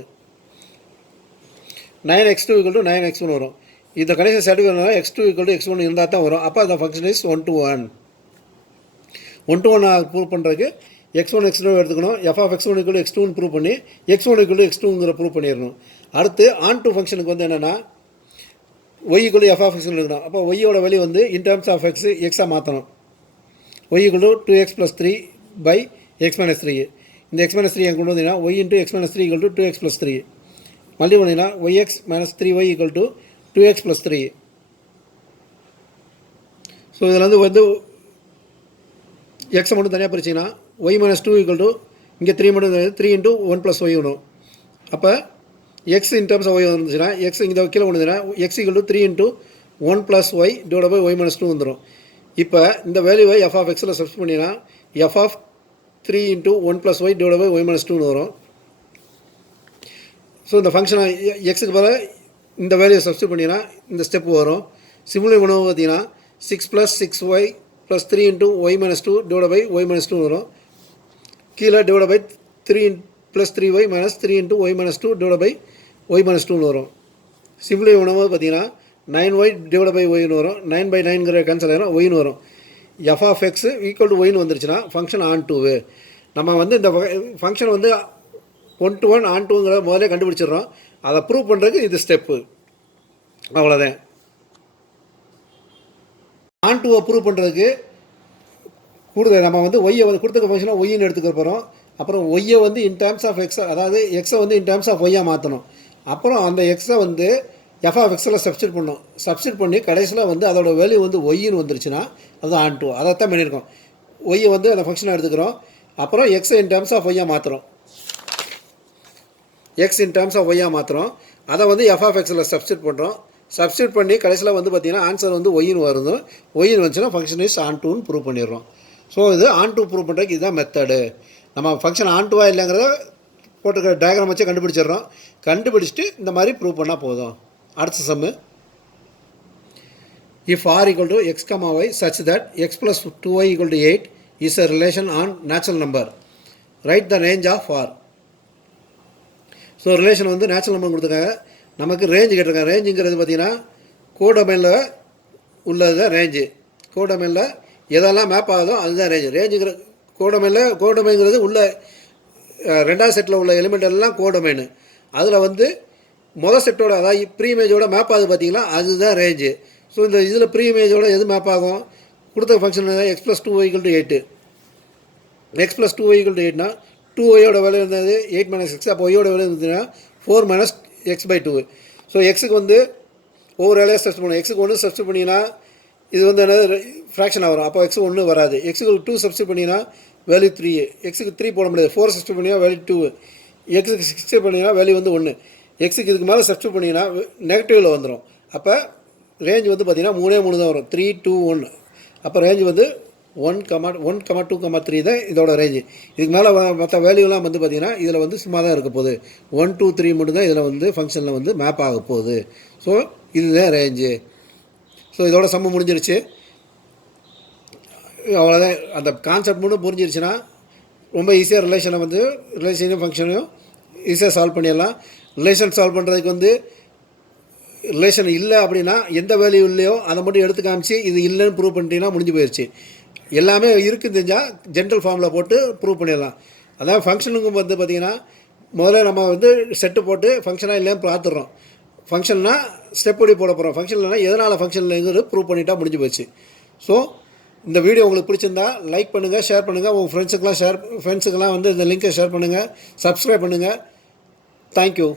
9x2 = 9x1 வரும். இந்த கண்டிஷன் சாட்டிஸ்ஃபை பண்ணால் x2 = x1 இருந்தால் தான் வரும். அப்போ அந்த function is 1 to 1. 1 to 1 prove பண்ணுறதுக்கு x1 x2 எடுத்துக்கணும். f of x1 = x2ன்னு ப்ரூவ் பண்ணி x1 = x2ங்கிற ப்ரூவ் பண்ணிடணும். அடுத்து ஆன் டு ஃபங்க்ஷனுக்கு வந்து என்னென்னா y = f of x எடுக்கணும். அப்போ y-யோட வேல்யூ வந்து இன் டேர்ம்ஸ் ஆஃப் எக்ஸாக மாற்றணும். y = 2x + 3 by x - 3. இந்த x - 3 எங்கே கொண்டு வந்தீங்கன்னா y × x - 3 = 2x + 3. மல்டி பண்ணிங்கன்னா yx - 3y = 2x + 3. ஸோ இதில் வந்து எக்ஸை மட்டும் தனியாக பிரிச்சிங்கன்னா y - 2 இங்கே 3 மட்டும் 3 × 1 + y வரும். அப்போ x in terms of y வந்துச்சுன்னா எக்ஸ் இங்கே கீழே கொண்டு வந்துன்னா x = 3 × 1 + y divided by y - 2 வந்துடும். இப்போ இந்த வேல்யூவை f of x சப்ஸ்டிட் பண்ணிங்கன்னா f of 3 × 1 + y divided by y - 2ன்னு வரும். ஸோ இந்த ஃபங்க்ஷனை எக்ஸுக்கு பதிலாக இந்த வேல்யூவை சப்ஸ்டிட் பண்ணிங்கன்னா இந்த ஸ்டெப் வரும். சிமுலை பண்ணுவோம் பார்த்தீங்கன்னா 6 + 6y + 3 × y - 2 divided by y - 2 வரும். கீழே divided by 3 + 3y - 3 × y - 2 divided by y - 2ன்னு வரும். சிம்பிளை பண்ணும்போது பார்த்தீங்கன்னா 9y divided by y வரும். 9/9ங்கிற கேன்சல் ஆகிடும், ஒய்னு வரும். f of x = ஒய்னு வந்துருச்சுன்னா ஃபங்க்ஷன் ஆன் டூவு. நம்ம வந்து இந்த ஃபங்க்ஷன் வந்து 1 to 1 ஆன் டூங்கிறத முதலே கண்டுபிடிச்சிடுறோம். அதை ப்ரூவ் பண்ணுறதுக்கு இது ஸ்டெப்பு, அவ்வளோதான். ஆன் டூவை ப்ரூவ் பண்ணுறதுக்கு கூடுதல் நம்ம வந்து ஒய்யை வந்து கொடுத்துக்க ஃபங்க்ஷனாக ஒய்ன்னு எடுத்துக்க போகிறோம். அப்புறம் ஒய்யை வந்து இன் டேர்ம்ஸ் ஆஃப் எக்ஸ், அதாவது எக்ஸை வந்து இன் டேர்ம்ஸ் ஆஃப் ஒய்யாக மாற்றணும். அப்புறம் அந்த எக்ஸை வந்து f of x சப்ஸ்டிட் பண்ணணும். சப்ஸ்டிட் பண்ணி கடைசியில் வந்து அதோட வேல்யூ வந்து ஒய்ன்னு வந்துருச்சுன்னா அது ஆன் டூ. அதைத்தான் பண்ணியிருக்கோம். ஒய்யை வந்து அந்த ஃபங்க்ஷனாக எடுத்துக்கிறோம். அப்புறம் எக்ஸை இன் டேர்ம்ஸ் ஆஃப் ஒய்யாக மாற்றுறோம். எக்ஸ் இன் டேர்ம்ஸ் ஆஃப் ஒய்யாக மாற்றுறோம். அதை வந்து f of x சப்ஸ்டிட் பண்ணுறோம். சப்ஸ்டிட் பண்ணி கடைசியில் வந்து பார்த்திங்கன்னா ஆன்சர் வந்து ஒய்ன்னு வருது. ஒய்ன்னு வந்துச்சுன்னா ஃபங்க்ஷன் இஸ் ஆன் டூன்னு ப்ரூவ் பண்ணிடுறோம். ஸோ இது ஆன் டூ ப்ரூவ் பண்ணுறதுக்கு இதுதான் மெத்தடு. நம்ம ஃபங்க்ஷன் ஆன் டூவா இல்லைங்கிறத போட்டுக்கிற டயக்ராம் வச்சு கண்டுபிடிச்சிடுறோம். கண்டுபிடிச்சிட்டு இந்த மாதிரி ப்ரூவ் பண்ணால் போதும். அடுத்த சம்மு, if r = x, y such that x + 2y = 8 is a relation on natural number, write the range of r. So relation வந்து நேச்சுரல் நம்பர் கொடுத்துருக்காங்க. நமக்கு ரேஞ்சு கேட்டிருக்காங்க. ரேஞ்சுங்கிறது பார்த்திங்கன்னா கோடொமைனில் உள்ளது ரேஞ்சு. கோடொமைனில் எதெல்லாம் மேப் ஆகுதோ அதுதான் ரேஞ்சு. ரேஞ்சுங்கிற கோடொமைனில் கோடொமைங்கிறது உள்ள ரெண்டாவது செட்டில் உள்ள எலிமெண்ட் எல்லாம் கோடொமைனு. அதில் வந்து மொதல் செட்டோட அதாவது ப்ரீ இமேஜோட மேப் ஆகுது பார்த்தீங்களா, அதுதான் ரேஞ்சு. ஸோ இந்த இதில் ப்ரீ இமேஜோட எது மேப் ஆகும், கொடுத்த ஃபங்க்ஷன் x+2y = 8. x+2y = 8னா 2yயோட வேல்யூ இருந்தது 8 - x, அப்போ ஒய்யோட வேல்யூ இருந்ததுன்னா 4 - x/2. ஸோ எக்ஸுக்கு வந்து ஒவ்வொரு வேலையாக சப்ஸ்ட் பண்ணுவோம். எக்ஸுக்கு 1 சப்ஸ்ட் பண்ணிங்கன்னா இது வந்து என்னது ஃப்ராக்ஷனாக வரும். அப்போ எக்ஸுக்கு 1 வராது. எக்ஸுக்கு 2 சப்ஸ்ட் பண்ணிங்கன்னா வேல்யூ 3. எக்ஸுக்கு 3 போட முடியாது. 4 சப்ஸ்ட் பண்ணிங்கன்னா வேல்யூ 2. எக்ஸுக்கு 6 பண்ணிங்கன்னா வேல்யூ வந்து 1. எக்ஸுக்கு இதுக்கு மேலே சப்ஸ்ட் பண்ணிங்கன்னா நெகட்டிவில் வந்துடும். அப்போ ரேஞ்ச் வந்து பார்த்திங்கன்னா 3 தான் வரும். 3, 2, 1. அப்போ ரேஞ்ச் வந்து 1, 2, 3 தான் இதோட ரேஞ்சு. இதுக்கு மேலே மற்ற வேல்யூலாம் வந்து பார்த்திங்கன்னா இதில் வந்து சும்மா தான் இருக்க போகுது. 1, 2, 3 மட்டும் தான் இதில் வந்து ஃபங்க்ஷனில் வந்து மேப் ஆக போகுது. ஸோ இதுதான் ரேஞ்சு. ஸோ இதோட சம்ம முடிஞ்சிருச்சு. அவ்வளோதான். அந்த கான்செப்ட் மட்டும் புரிஞ்சிருச்சுன்னா ரொம்ப ஈஸியாக ரிலேஷனையும் ஃபங்க்ஷனையும் ஈஸியாக சால்வ் பண்ணிடலாம். ரிலேஷன் சால்வ் பண்ணுறதுக்கு வந்து ரிலேஷன் இல்லை அப்படின்னா எந்த வேல்யூ இல்லையோ அதை மட்டும் எடுத்து காமிச்சு இது இல்லைன்னு ப்ரூவ் பண்ணிட்டீங்கன்னா முடிஞ்சு போயிடுச்சு. எல்லாமே இருக்குது தெரிஞ்சால் ஜென்ரல் ஃபார்மில் போட்டு ப்ரூவ் பண்ணிடலாம். அதான் ஃபங்க்ஷனுக்கும் வந்து பார்த்திங்கன்னா முதல்ல நம்ம வந்து செட்டு போட்டு ஃபங்க்ஷனாக இல்லைன்னு பார்த்துடுறோம். ஃபங்க்ஷன்னா ஸ்டெப் படி போட போகிறோம். ஃபங்க்ஷன் இல்லைனா எதனால் ஃபங்க்ஷன் இல்லைங்கிறது ப்ரூவ் பண்ணிட்டா முடிஞ்சு போச்சு. ஸோ இந்த வீடியோ உங்களுக்கு பிடிச்சிருந்தா லைக் பண்ணுங்கள், ஷேர் பண்ணுங்கள், உங்கள் ஃப்ரெண்ட்ஸுக்கெலாம் வந்து இந்த லிங்க்கை ஷேர் பண்ணுங்கள், சப்ஸ்கிரைப் பண்ணுங்கள். தேங்க்யூ.